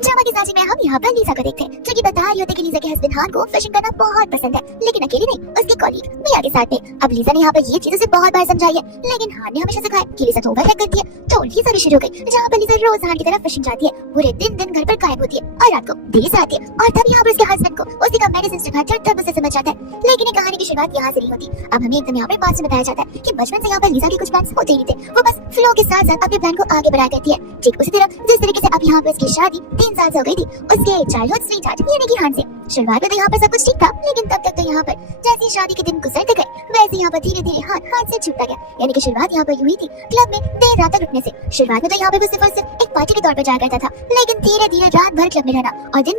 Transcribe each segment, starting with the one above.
Drama के साथ में हम यहाँ पर लीजा को देखते हैं, जो कि बता रही होती है कि लीजा के हस्बैंड हान को फिशिंग करना बहुत पसंद है, लेकिन अकेले नहीं, उसके कॉलीग मिया के साथ में। अब लीजा ने यहाँ पर ये चीज उसे बहुत बार समझाई है, लेकिन हान ने हमेशा सिखाया कि लीजा तो ओवरलैप करती है। तो लीजा भी शुरू हो गई, जहाँ पर लीजा रोज हान की तरफ फिशिंग जाती है, पूरे दिन घर पर गायब होती है और रात को देर से आती है, और तब यहाँ पर उसके हस्बैंड को उसी का मेडिसिन सिखाती है और तब उसे समझ आता है। लेकिन ये कहानी की शुरुआत यहाँ से नहीं होती। अब हमें एकदम यहाँ पर बात से बताया जाता है कि बचपन से यहाँ पर लीजा के कुछ प्लान्स होते ही थे, वो बस फ्लो के साथ साथ अपने प्लान को आगे बढ़ाया करती है, ठीक उसी तरह जिस तरीके से अब यहाँ पर उसकी शादी 3 साल से हो गई थी उसके चाइल्डहुड स्वीटहार्ट यानी कि हान से। शुरुआत में तो यहाँ पर सब कुछ ठीक था, लेकिन तब तक तो यहाँ पर जैसे शादी के दिन गुजरते गए वैसे यहाँ पर धीरे धीरे हान से छूटता गया। यानी कि शुरुआत यहाँ पर हुई थी क्लब में देर रात तक रुकने से। शुरुआत में तो यहाँ पे वो सिर्फ एक पार्टी के तौर पर जाया करता था, लेकिन धीरे धीरे रात भर क्लब में रहना और दिन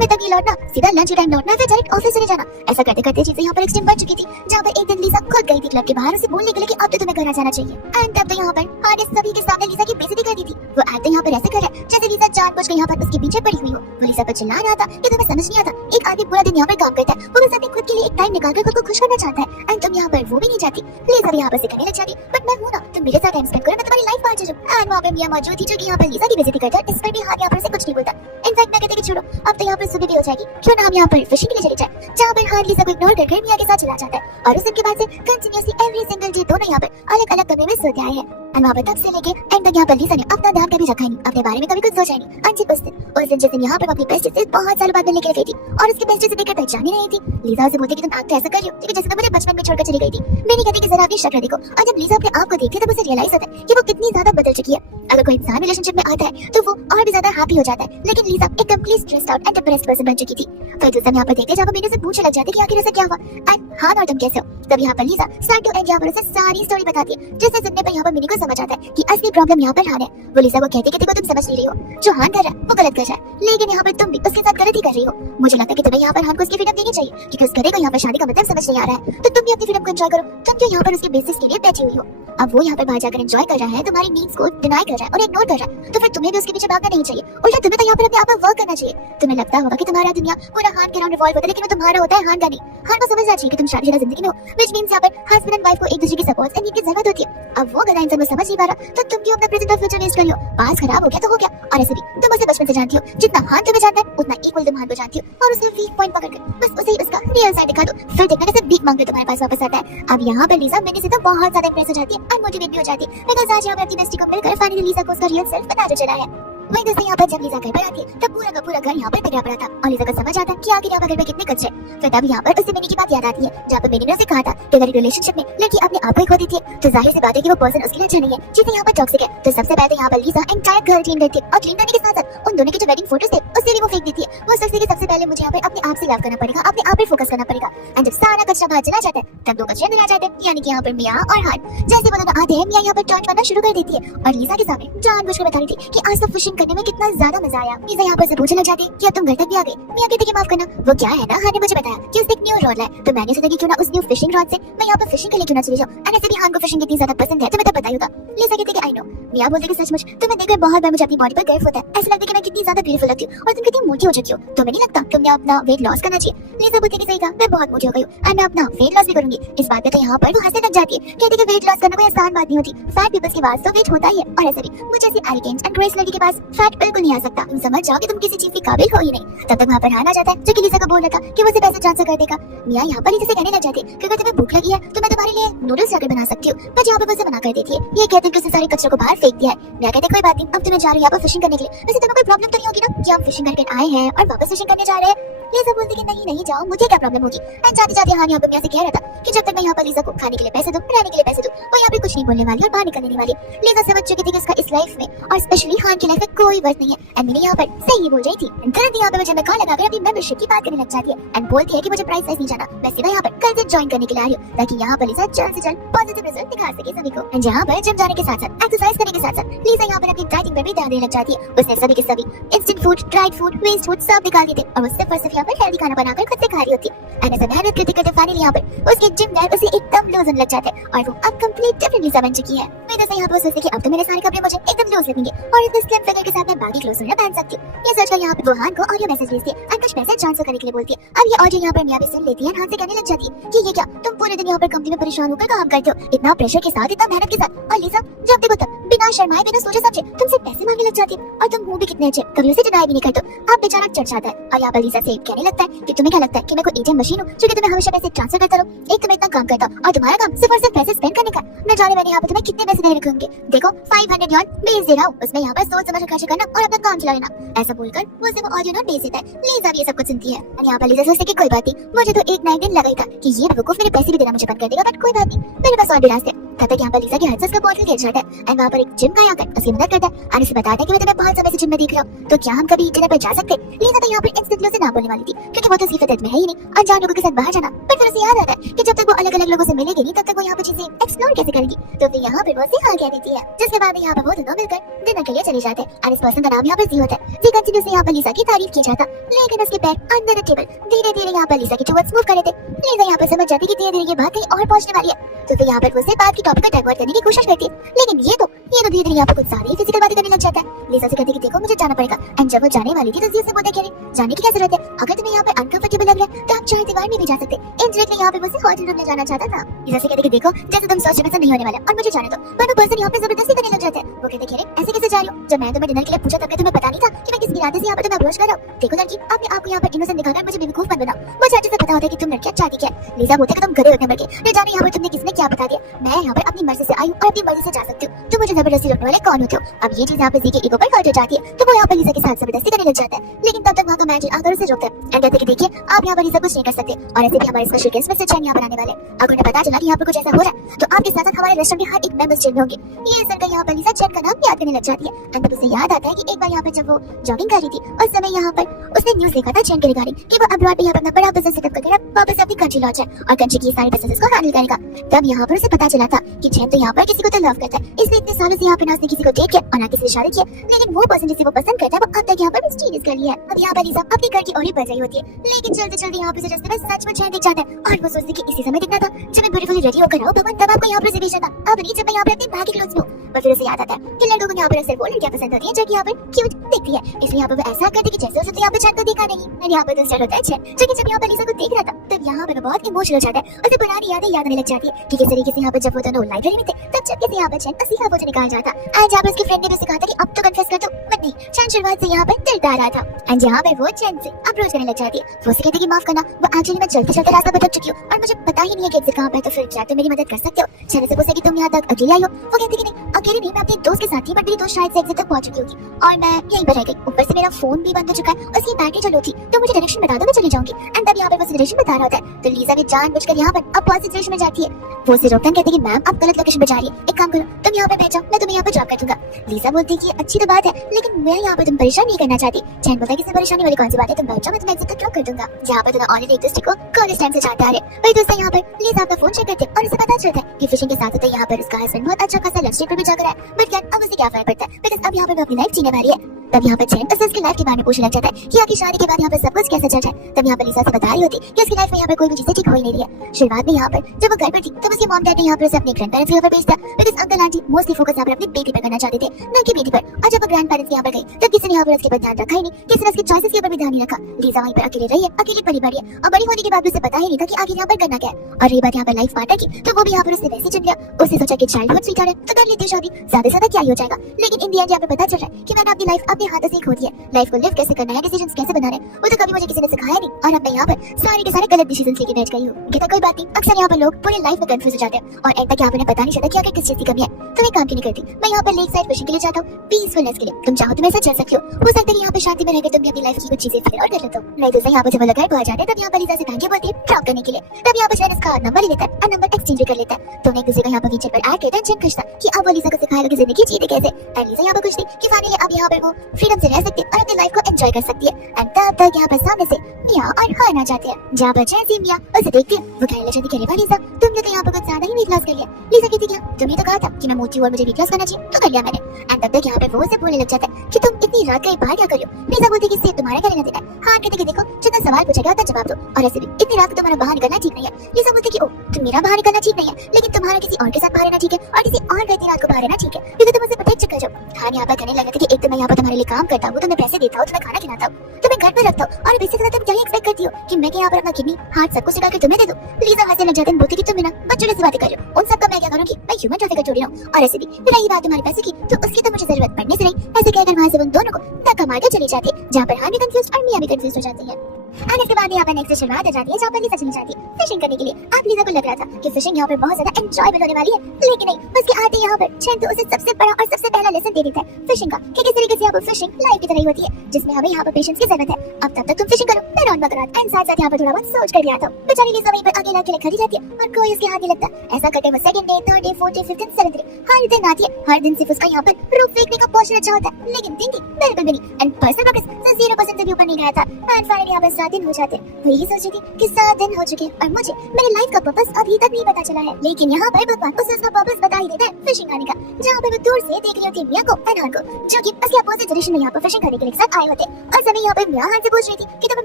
में तक ही लौटना, सीधा लंच टाइम लौटना, फिर डायरेक्ट ऑफिस चले जाना। ऐसा करते करते चीजें यहाँ पर एक्सट्रीम बढ़ चुकी थी, जहाँ पर एक दिन लीजा खुद गई थी क्लब के बाहर उसे बोलने के लिए कि अब तो तुम्हें घर आ जाना चाहिए। एंड तब तो यहाँ पर हान ने सभी के सामने लीजा की बेइज्जती कर दी थी। वो एक्ट यहाँ पर ऐसे कर रहा है जैसे लीजा जानबूझकर यहाँ पर उसके पीछे पड़ी हुई हो। वो लीजा पर चिल्ला रहा था कि तुम्हें समझ नहीं आता, एक आदमी पूरा दिन यहाँ पर काम करता है, वो बस अपने खुद के लिए एक टाइम निकालकर खुद को खुश करना चाहता है, एंड तुम यहाँ पर वो भी नहीं चाहती। लीजा भी यहाँ पर से कहने लग जाती, बट मैं हूँ ना, तुम मेरे साथ टाइम स्पेंड करो, मैं तुम्हारी लाइफ पार्टनर हूँ। एंड वहाँ पे मिया मौजूद थी जो कि यहाँ पर लीजा की बेइज्जती करता है, इस पर भी हाथ यहाँ पर से कुछ नहीं बोलता। इनफैक्ट मैं कहते कि छोड़ो, अब तो यहाँ पर सुबह भी हो जाएगी, क्यों ना हम यहाँ पर फिशिंग के लिए चले जाए, जहाँ पर हान लीजा को इग्नोर करके मिया के साथ चला जाता है। और उस दिन के बाद से कंटिन्यूअसली एवरी सिंगल डे दोनों यहाँ पर अलग अलग कमरे में सोते आए हैं। एंड वहाँ पर तब से लेके एंड तक यहाँ पर लीजा ने अपना ध्यान कभी रखा नहीं, अपने बारे में कभी कुछ सोचा नहीं। अंजित उस दिन जिस दिन यहाँ पर अपनी बेस्ट से बहुत सालों बाद मिलने के लिए गई थी और उसके बेस्ट से देखकर पहचान ही नहीं थी। लीजा उसे बोलती कि तुम एक्ट ऐसा कर रही हो जैसे तुम मुझे बचपन में छोड़कर चली गई थी। मैंने कहती कि जरा अपनी शक्ल देखो, और जब लीजा अपने आप को देखती है तब उसे रियलाइज होता है कि वो कितनी ज्यादा बदल चुकी है। अगर कोई इंसान रिलेशनशिप में आता है तो वो और भी ज्यादा हैप्पी हो जाता है, लेकिन लीजा एक complete stressed out and depressed person बन चुकी थी। तो जिस दिन यहाँ पर देखते जब मैंने से पूछने लग जाते कि आखिर ऐसा क्या हुआ एंड हान और तुम कैसे हो, तब यहाँ पर लीजा स्टार्ट टू एंड यहाँ पर उसे सारी स्टोरी बताती है, जिसे सुनने पर यहाँ पर मिनी को समझ आता है कि असली प्रॉब्लम यहाँ पर हान है। वो लीजा को कहती है कि देखो तुम समझ नहीं रही हो, जो हान कर रहा है वो गलत कर रहा है, लेकिन यहाँ पर तुम भी उसके साथ गलत ही कर रही हो। मुझे लगता है कि तुम्हें यहाँ पर हान को उसकी फ्रीडम देनी चाहिए, क्योंकि उस घरे को यहाँ पर शादी का मतलब समझ नहीं आ रहा है, तो तुम भी अपनी फ्रीडम को एंजॉय करो। तुम जो यहाँ पर उसके बेसिस के लिए बैठी हुई हो, अब वो यहाँ पर बाहर जाकर एंजॉय कर रहा है, तुम्हारी नीड्स को डिनाई कर रहा है और इग्नोर कर रहा है, तो फिर तुम्हें भी उसके पीछे भागना नहीं चाहिए, उल्टा तुम्हें तो यहाँ पर अपने आप पर वर्क करना चाहिए। तुम्हें लगता होगा कि तुम्हारा दुनिया पूरा हान के राउंड रिवॉल्व होता है, लेकिन वो तुम्हारा होता है हान का नहीं। हान को समझना चाहिए कि तुम शादीशुदा जिंदगी में हो, व्हिच मींस यहाँ पर हस्बैंड एंड वाइफ को एक दूसरे की सपोर्ट एंड नीड की जरूरत होती है। अब वो गधा इंसान को समझ नहीं पा रहा, तो तुम क्यों अपना प्रेजेंट और फ्यूचर वेस्ट कर रही हो? पास खराब हो गया तो हो गया, और ऐसे भी तुम उसे बचपन से जानती हो, जितना हान तुम्हें जानता है उतना इक्वल तुम हान को जानती हो, और उसका वीक पॉइंट पकड़कर बस उसे उसका रियल साइड दिखा दो, फिर देखना कैसे भीख मांगते तुम्हारे पास वापस आता है। अब यहाँ पर लीजा मैंने से तो बहुत ज्यादा इंप्रेस हो जाती है और मोटिवेट भी हो जाती है, बिकॉज़ आज यहाँ पर अपनी बेस्टी को मिलकर फाइनली लीजा को उसका रियल सेल्फ पता चला है। वहीं दूसरे यहाँ पर जब लीजा घर पर आती है तब पूरा का पूरा घर यहाँ पर बिगड़ा पड़ा था, और लीजा को समझ आता है कि आखिर यहाँ पर घर में कितने कच्चे। फिर तब यहाँ पर उसे मिनी की बात याद आती है, जहाँ पर मिनी ने उसे कहा था कि अगर रिलेशनशिप में लड़की अपने आप को ही खो देती है तो जाहिर सी बात है कि वो पर्सन उसके लिए अच्छा नहीं है, जिसे यहाँ पर टॉक्सिक है। तो सबसे पहले यहाँ पर लीजा एंटायर घर क्लीन करती है, और क्लीन करने के साथ साथ उन दोनों के जो वेडिंग फोटोज थे उससे भी वो फेंक देती है। वो सोचती है कि सबसे पहले मुझे यहाँ पर अपने आप से लव करना पड़ेगा, अपने आप पर फोकस करना पड़ेगा। एंड जब सारा कचरा बाहर चला जाता है तब दो कचरे अंदर आ जाते हैं, यानी कि यहाँ पर मिया और हान। जैसे वो दोनों आते हैं मिया यहाँ पर टर्न करना शुरू कर देती है, और लीजा के सामने जानबूझकर बता रही थी कि आज तो फिशिंग करने में कितना ज्यादा मजा आया। लीजा यहाँ पर से पूछने लग जाती कि अब तुम घर तक भी आ गई। मिया कहते कि माफ करना, वो क्या है ना, हान ने मुझे बताया कि उसने एक न्यू रॉड लाया, तो मैंने सोचा कि क्यों ना उस न्यू फिशिंग रॉड से मैं यहाँ पर फिशिंग के लिए क्यों ना चली जाऊं। एंड ऐसे भी हान को फिशिंग कितनी ज्यादा पसंद है तुम्हें तो पता ही होगा। लीजा कहती कि आई नो। मिया बोलते कि सचमुच तुम्हें देखकर बहुत बार मुझे अपनी बॉडी पर गर्व होता है, ऐसा लगता है कि मैं कितनी ज्यादा ब्यूटीफुल लगती हूँ और तुम कितनी मोटी हो चुकी हो, तुम्हें नहीं लगता तुमने अपना वेट लॉस करना चाहिए? लीजा बोलती कि सही कहा, मैं बहुत मोटी हो गई हूँ एंड मैं अपना वेट लॉस भी करूंगी। इस बात पे तो यहाँ पर वो हंसने लग जाती है, कहती कि वेट लॉस करना कोई आसान बात नहीं होती, फैट पीपल्स के पास तो वेट होता ही है, और ऐसे भी मुझे ऐसी एलिगेंट एंड ग्रेस लड़की के पास फैट बिल्कुल नहीं आ सकता। तुम समझ जाओ कि तुम किसी चीज के काबिल हो ही नहीं। तब तक वहाँ पर हान आ जाता है जो कि लीजा को बोल रहा था कि वो उसे पैसे ट्रांसफर कर देगा। मिया यहाँ पर लीजा से कहने लग जाती है कि अगर तुम्हें भूख लगी है तो मैं तुम्हारे लिए नूडल्स जाकर बना सकती हूँ, बट यहाँ पर उसे मना कर देती है। ये कहते हैं कि उसने सारे कचरे को बाहर फेंक दिया है। मिया कहते कोई बात नहीं, अब तुम्हें जा रही है यहाँ पर फिशिंग करने के लिए, वैसे तुम्हें कोई प्रॉब्लम तो नहीं होगी ना कि हम फिशिंग करके आए हैं और वापस फिशिंग करने जा रहे हैं? लीजा बोलती कि नहीं नहीं जाओ, मुझे क्या प्रॉब्लम होगी। एंड जाते जाते हान यहाँ पर मिया से कह रहा था कि जब तक मैं यहाँ पर लीजा को खाने के लिए पैसे दूं, रहने के लिए पैसे दूं, वो यहाँ पे कुछ नहीं बोलने वाली और बाहर निकलने नहीं वाली। लीजा समझ चुकी थी कि इसका इस लाइफ में और स्पेशली हान की लाइफ में कोई वर्थ नहीं है, एंड मैंने यहाँ पर सही बोल रही थी। तुरंत यहाँ पे मुझे मैं कॉल लगाकर अपनी मेंबरशिप की बात करने लग जाती है एंड बोलती है कि मुझे प्राइस नहीं जाना, मैं सीधा यहाँ पर कल से ज्वाइन करने के लिए आ रही हूँ, ताकि यहाँ पर लीजा जल्द से जल्द पॉजिटिव रिजल्ट दिखा सके सभी को। एंड यहाँ पर जिम जाने के साथ साथ एक्सरसाइज करने के साथ साथ लीजा यहाँ पर अपनी डाइटिंग पर भी ध्यान देने लग जाती है। उसने सभी के सभी instant food, dried food, waste food सब निकाल दिए थे, और वो सिर्फ और सिर्फ यहाँ पर हेल्दी खाना बनाकर खुद से खा रही होती है। एंड ऐसे मेहनत करते करते फाइनली यहाँ पर उसके जिम दैट उसे एकदम लूज होने लग जाते हैं, और वो अब कंप्लीट डिफरेंट लीजा बन चुकी है। मैं जैसे यहाँ पर सोचती कि अब तो मेरे सारे कपड़े मुझे एकदम लूज लगेंगे और इतने स्लिम फिगर के साथ मैं बागी क्लोथ्स ना पहन सकती हूँ। ये सोचकर यहाँ पे वो हान को ऑडियो मैसेज भेजती है और कुछ पैसे ट्रांसफर करने के लिए बोलती है। अब ये ऑडियो यहाँ पर मिया भी सुन लेती है, हान से कहने लग जाती है कि ये क्या तुम पूरे दिन यहाँ पर कंपनी में परेशान होकर काम करते हो, इतना प्रेशर के साथ, इतना मेहनत के साथ, और लीजा जब देखो तब बिना शर्माए बिना सोचे समझे तुमसे पैसे मांगने लग जाती है, और तुम हो भी कितने अच्छे, कभी उसे सुनाई भी नहीं करते। अब बेचारा चढ़ जाता है और यहाँ पर लीजा से कहने लगता है कि तुम्हें क्या लगता है कि मैं कोई एटीएम मशीन हूँ जो कि तुम्हें हमेशा पैसे ट्रांसफर करता रहूं? एक तो मैं इतना काम करता हूँ और तुम्हारा काम सिर्फ और सिर्फ पैसे स्पेंड करने का। न जाने मैंने यहाँ पर तुम्हें कितने पैसे दे रखे होंगे। देखो 500 यॉन भेज दे रहा हूँ, उसमें यहाँ पर सोच समझ खर्च करना और अपना काम चला लेना। ऐसा बोलकर वो सिर्फ ऑडियो नोट भेज देता है। लीजा भी ये सब कुछ सुनती है और यहाँ पर लीजा सोचती है कि कोई बात नहीं, मुझे तो एक ना एक दिन लगा ही था कि ये बेवकूफ मेरे पैसे भी देना मुझे बंद कर देगा, बट कोई बात नहीं, मेरे पास और भी रास्ते। तब तक यहाँ पर लीजा के हाथ से उसका बॉटल गिर जाता है एंड वहाँ पर एक जिम का आकर उसकी मदद करता है और उसे बताता है कि मैं तुम्हें बहुत समय से जिम में देख रहा हूँ, तो क्या हम कभी डिनर पर जा सकते? लीजा तो यहाँ पर इंस्टेंटली उसे ना बोलने वाली थी क्योंकि वो तो उसकी फितरत में है ही नहीं अनजान लोगों के साथ बाहर जाना। पर फिर उसे याद आता है कि जब तक वो अलग अलग लोगों से मिलेगी नहीं तब तक वो यहाँ पर चीजें एक्सप्लोर कैसे करेगी। तो फिर यहाँ पर वो उसे हाँ कह देती है, जिसके बाद यहाँ पर वो दोनों मिलकर डिनर के लिए चले जाते हैं और इस पर्सन का नाम यहाँ पर जी होता है। जी कंटिन्यूअसली यहाँ पर लीजा की तारीफ की जाता, लेकिन उसके पैर अंडर द टेबल धीरे धीरे यहाँ पर लीजा की टुवर्ड्स मूव कर रहे थे। लीजा यहाँ पर समझ जाती कि धीरे धीरे ये बात कहीं और पहुंचने वाली है, तो फिर यहाँ पर वो उसे बात की टॉपिक को डाइवर्ट करने की कोशिश करती है। लेकिन ये तो धीरे धीरे यहाँ पर कुछ सारी फिजिकल बातें करने लग जाता है। लीजा से कहती है कि देखो मुझे जाना पड़ेगा एंड जब वो जाने वाली थी तो जी उसे बोलता है कि जाने की क्या जरूरत है, अगर तुम्हें यहाँ पर अनकंफर्टेबल लग रहा है तो आप चार दीवार में भी जा सकते। इंडिरेक्टली यहाँ पे वो होटल रूम में जाना चाहता था। लीजा से कहती है कि देखो जैसे तुम सोच रहे हो नहीं होने वाला और मुझे जाने दो, पर वो पर्सन यहाँ पे जबरदस्ती करने लग जाता है। वो कहते हैं ऐसे कैसे जा रही हो, जब मैं तुम्हें डिनर के लिए पूछा तब तुम्हें पता नहीं था कि मैं किस इरादे से यहाँ पर तुम्हें अप्रोच कर रहा हूँ। देखो लड़की आपने आपको यहाँ पर इनोसेंट दिखाकर मुझे बेवकूफ मत बनाओ, मुझे अच्छे से पता होता है कि तुम लड़कियां चाहती क्या। लीजा बोलते कि तुम गधे होते मर के, जाने यहाँ पर तुमने किसने क्या बता दिया, मैं यहाँ पर अपनी मर्जी से आई हूँ और अपनी मर्जी से जा सकती हूँ, तुम मुझे जबरदस्ती रोकने वाले कौन होते हो। अब ये चीज यहाँ पे जी के ईगो पर हर्ट हो जाती है, तो वो यहाँ पर लीजा के साथ जबरदस्ती करने लग जाता है। लेकिन तब तक वहाँ का मैनेजर आकर उसे रोकता है एंड कहते कि देखिए आप यहाँ पर ये सब कुछ नहीं कर सकते और ऐसे भी हमारे स्पेशल गेस्ट में से चैन यहाँ पर आने वाले। अगर उन्हें पता चला कि यहाँ पर कुछ ऐसा हो रहा है तो आपके साथ हमारे रेस्टोरेंट के हर एक मेंबर्स जेल में होंगे। ये सुनकर यहाँ पर लीजा चैन का नाम याद करने लग जाती है एंड तब उसे याद आता है कि एक बार यहाँ पर जब वो जॉगिंग कर रही थी उस समय यहाँ पर उसने न्यूज देखा था चैन के रिगार्डिंग कि वो अब्रॉड में यहाँ पर अपना बड़ा बिजनेस सेटअप करके वापस अपनी कंट्री लौट जाए और कंट्री की सारी बिजनेसेस को हैंडल करेगा। तब यहाँ पर उसे पता चला था कि चैन तो यहाँ पर किसी को तो लव करता है, इसलिए इतने सालों से यहाँ पे ना उसने किसी को डेट किया और ना किसी से शादी किया, लेकिन वो पर्सन जिसे वो पसंद करता है वो अब तक यहाँ पर मिस्टीरियस कर लिया है। अब यहाँ पर लीजा अपनी घर की ओर ही बढ़ रही होती है, लेकिन चलते चलते यहाँ पे रास्ते में सच में चैन दिख जाता है और वो सोचती है कि इसी समय दिखना था जब मैं ब्यूटीफुली रेडी होकर आऊं भगवान, तब आपको यहाँ पर रिजर्वेशन था, अब नहीं जब मैं यहाँ पर अपने बैग के क्लोथ्स में हूं। पर फिर उसे याद आता है कि लड़कों को यहाँ पर अक्सर वो लड़कियां पसंद होती हैं जो कि यहाँ पर क्यूट दिखती है, इसलिए यहाँ पर वो ऐसा करती है कि जैसे उसे यहाँ पर चैन को देखा नहीं। और यहाँ पर दूसरा होता है चैन जो कि जब यहाँ पर लीजा को देख रहा था तब यहाँ पर बहुत इमोशनल हो जाता है, उसे पुरानी यादें याद आने लग जाती है कि किस तरीके से यहाँ पर जब वो दोनों लाइब्रेरी में थे तब जब कैसे यहाँ पर चैन असली खाबों से निकाल जाता एंड जहाँ पर उसके फ्रेंड ने भी उसे कहा था कि अब तो कन्फेस कर दो, बट नहीं, चैन शुरुआत से यहाँ पर डरता आ रहा था एंड यहाँ पर वो चैन से अप्रोच करने लग जाती है। वो उसे कहती है कि माफ करना, वो एक्चुअली मैं चलते चलते रास्ता भटक चुकी हूँ और मुझे पता ही नहीं है कि एग्जिट कहाँ पे, तो फिर क्या तुम मेरी मदद कर सकते हो? चैन से पूछती है कि तुम यहाँ तक अकेले आई हो? वो कहती है कि नहीं अकेले नहीं, मैं अपने दोस्त के साथ थी, बट मेरी दोस्त शायद से एग्जिट तक पहुंच चुकी होगी और मैं यहीं पर रह गई। ऊपर से मेरा फोन भी बंद हो चुका है, उसकी बैटरी जो लो थी, तो मुझे डायरेक्शन बता दो, मैं चली जाऊंगी। एंड तब यहाँ पर वो डायरेक्शन बता रहा होता है तो लीजा भी जानबूझकर यहाँ पर अपोजिट डायरेक्शन में जाती है। वो उसे रोकता है, कहती है कि मैम आप गलत लोकेशन पे जा रही है, एक काम करो तुम यहाँ पे बैठ जाओ, मैं तुम्हें यहाँ पे ड्रॉप कर दूंगा। लीजा बोलती है कि अच्छी तो बात है लेकिन मैं यहाँ पे तुम परेशान नहीं करना चाहती। चैन बोलता है कि इसमें परेशानी वाली कौन सी बात है, तुम बैठ जाओ, मैं तुम्हें एग्जिट तक ड्रॉप कर दूंगा। यहाँ पर दोनों ऑलरेडी एक दूसरे को कॉलेज टाइम से जानते आ रहे हैं। वही दोस्त यहाँ पर लीजा अपना फोन चेक करते और उसे पता चलता है कि फिशिंग के साथ साथ यहाँ पर उसका हस्बैंड बहुत अच्छा खासा लव स्ट्रीट पर भी जा रहा है, बट यार अब उसे क्या फर्क पड़ता है बिकॉज़ अब यहाँ पर वो अपनी लाइफ जीने वाली है। तब यहाँ पर चैन उसकी लाइफ के बारे में पूछने लग जाता है कि आपकी शादी के बाद यहाँ पर सब कुछ कैसे चल रहा है। तब यहाँ पर लीजा से बता रही होती कि उसकी लाइफ में यहाँ पर कोई भी चीजें ठीक हो ही नहीं रही है। शुरुआत में यहाँ पर जब वो घर पर थी तब उसकी मॉम डैड ने यहाँ पर उसे अपने ग्रैंड पेरेंट्स के ऊपर भेज दिया because uncle aunty mostly focus यहाँ पर अपनी बेटी पर करना चाहते थे, न कि बेटी पर। और जब वो ग्रैंड पेरेंट्स यहाँ पर गई तब किसी ने यहाँ पर उसके ऊपर ध्यान रखा ही नहीं, किसी ने उसकी चॉइसेस के ऊपर भी ध्यान नहीं रखा। लीजा वहीं पर अकेली रही है, अकेली पली बड़ी है और बड़ी होने के बाद उसे पता ही नहीं था कि आगे यहाँ पर करना क्या है। और रही बात यहाँ पर लाइफ पार्टनर की, तो वो भी यहाँ पर उसने वैसे चुन लिया, उसने सोचा कि चाइल्डहुड स्वीट है तो कर लेती शादी, ज्यादा से ज्यादा क्या ही हो जाएगा। लेकिन इन दी एंड यहाँ पर पता चल रहा है कि मैंने अपनी लाइफ अपने हाथों से खो दी है, लाइफ को लिव कैसे करना है, डिसीजंस कैसे बनाने हैं वो तो कभी मुझे किसी ने सिखाया नहीं और अब मैं यहाँ पर सारे के सारे गलत डिसीजंस लेके बैठ गई हूँ। कहता कोई बात नहीं, अक्सर यहाँ पर लोग पूरी लाइफ में कंफ्यूज हो जाते हैं और एंड तक यहाँ पर पता नहीं चलता कि आगे किस चीज की कमी है। तो मैं काम क्यों नहीं करती, मैं यहाँ पर लेक साइड फिशिंग के लिए जाता हूँ पीसफुलनेस के लिए, तुम चाहो तो मेरे साथ चल सकती हो सकता है यहाँ पे शादी में रहकर तुम भी अपनी लाइफ की कुछ चीजें फिगर कर लेते हो। नहीं तो यहाँ पर जब लगा पहुंच जाते तब यहाँ पर लीजा से थैंक यू बोलती है ड्रॉप करने के लिए। तब यहाँ पर चैन इसका नंबर ले लेता है और नंबर एक्सचेंज भी कर लेता है, तो एक दूसरे को यहाँ पर वीचैट पर ऐड करता है। चैन खुश था कि अब वो लीजा को सिखाएगा कि जिंदगी जीते कैसे, एंड लीजा यहाँ पर खुश थी कि फाइनली अब यहाँ पर वो फ्रीडम से रह सकती है और अपनी लाइफ को एंजॉय कर सकती है। एंड तब तक यहाँ पर सामने से मिया और हान आ जाते हैं, जहाँ पर चैन सी मिया उसे देखती है। वो कहने लगी कि अरे लीजा तुमने तो यहाँ पर कुछ ज्यादा ही वेट लॉस कर लिया। लीजा कहती क्या तुमने तो कहा था कि मैं मोटी हूं और मुझे वेट लॉस करना चाहिए, तो कर लिया मैंने। एंड तब तक यहाँ पर वो उसे बोलने लग जाता है कि तुम इतनी रात गई बाहर क्या कर रही हो। लीजा बोलती है कि इससे तुम्हारा क्या लेना देना है। हान कहती कि देखो जितना सवाल पूछा गया उतना जवाब दो, और ऐसे भी इतनी रात को तुम्हारा बाहर निकलना ठीक नहीं है। लीजा बोलती है कि ओ तुम मेरा बाहर निकलना ठीक नहीं है लेकिन तुम्हारा किसी और के साथ बाहर रहना ठीक है और किसी और का इतनी रात को बाहर रहना ठीक है, क्योंकि तुम मुझसे प्रोटेक्ट कर जाओ। हान यहाँ पर कहने लगा था कि एक तो मैं यहाँ पर तुम्हारे लिए काम करता हूँ, तुम्हें पैसे देता हूँ, तुम्हें खाना खिलाता हूँ, तुम्हें घर पर रखता हूँ और इससे ज्यादा तुम क्या क्या एक्सपेक्ट करती हो कि मैं यहाँ पर अपना किडनी हार्ट सब कुछ निकाल के तुम्हें दे दूं? लीजा हंसने लग जाते हैं, बोलती कि तुम ना बच्चों जैसी बातें कर रहे हो, उन सबका मैं क्या करूंगी? मैं ह्यूमन ट्रैफिकर छोड़ रहा हूँ। और ऐसे भी रही बात तुम्हारे पैसे की, तो उसकी तो मुझे जरूरत पड़ने से नहीं। ऐसे कहकर वहाँ से उन दोनों को धक्का मारकर चली जाती है, जहाँ पर हान भी कंफ्यूज और मियां भी कंफ्यूज हो जाती है। और इसके बाद यहाँ पर नेक्स्ट शुरुआत हो जाती है, जहाँ पर लीजा चली जाती है फिशिंग करने के लिए। अब लीजा को लग रहा था कि फिशिंग यहाँ पर बहुत ज्यादा एंजॉयबल होने वाली है, लेकिन नहीं, उसके आते यहाँ पर चंदू उसे सबसे बड़ा और सबसे पहला लेसन दे देता है फिशिंग का, कि किस तरीके से यहाँ पर फिशिंग लाइफ की तरह ही होती है, जिसमें हमें यहाँ पर पेशेंस की जरूरत है। अब तब तक तुम फिशिंग करो, मैं रॉन बकरा एंड साथ साथ यहाँ पर थोड़ा बहुत सोच कर भी आता हूँ। बेचारी लीजा वहीं पर अकेला अकेले खड़ी रहती है और कोई उसके हाथ नहीं लगता। ऐसा करके वो second day, third day, fourth day, fifth and seventh day हर दिन आती है। हर दिन सिर्फ उसका यहाँ पर प्रूफ फेंकने का पोर्शन अच्छा होता है, लेकिन थिंकिंग बिल्कुल भी नहीं, एंड पर्सनल प्रोग्रेस 0% से भी ऊपर नहीं गया था। एंड फाइनली यहाँ पर 7 दिन हो जाते हैं। वो यही सोच रही थी कि 7 दिन हो चुके और मुझे मेरी लाइफ का पर्पस अभी तक नहीं पता चला है, लेकिन यहाँ पर भगवान उसे उसका पर्पस बता ही देता है फिशिंग आने का। जहाँ पर वो दूर से देख रही होती है मिया को एंड हान को, जो कि उसके अपोजिट जनरेशन में यहाँ पर फिशिंग करने के लिए साथ आए होते। और समय यहाँ पर मिया हान से पूछ रही थी कि तुम्हें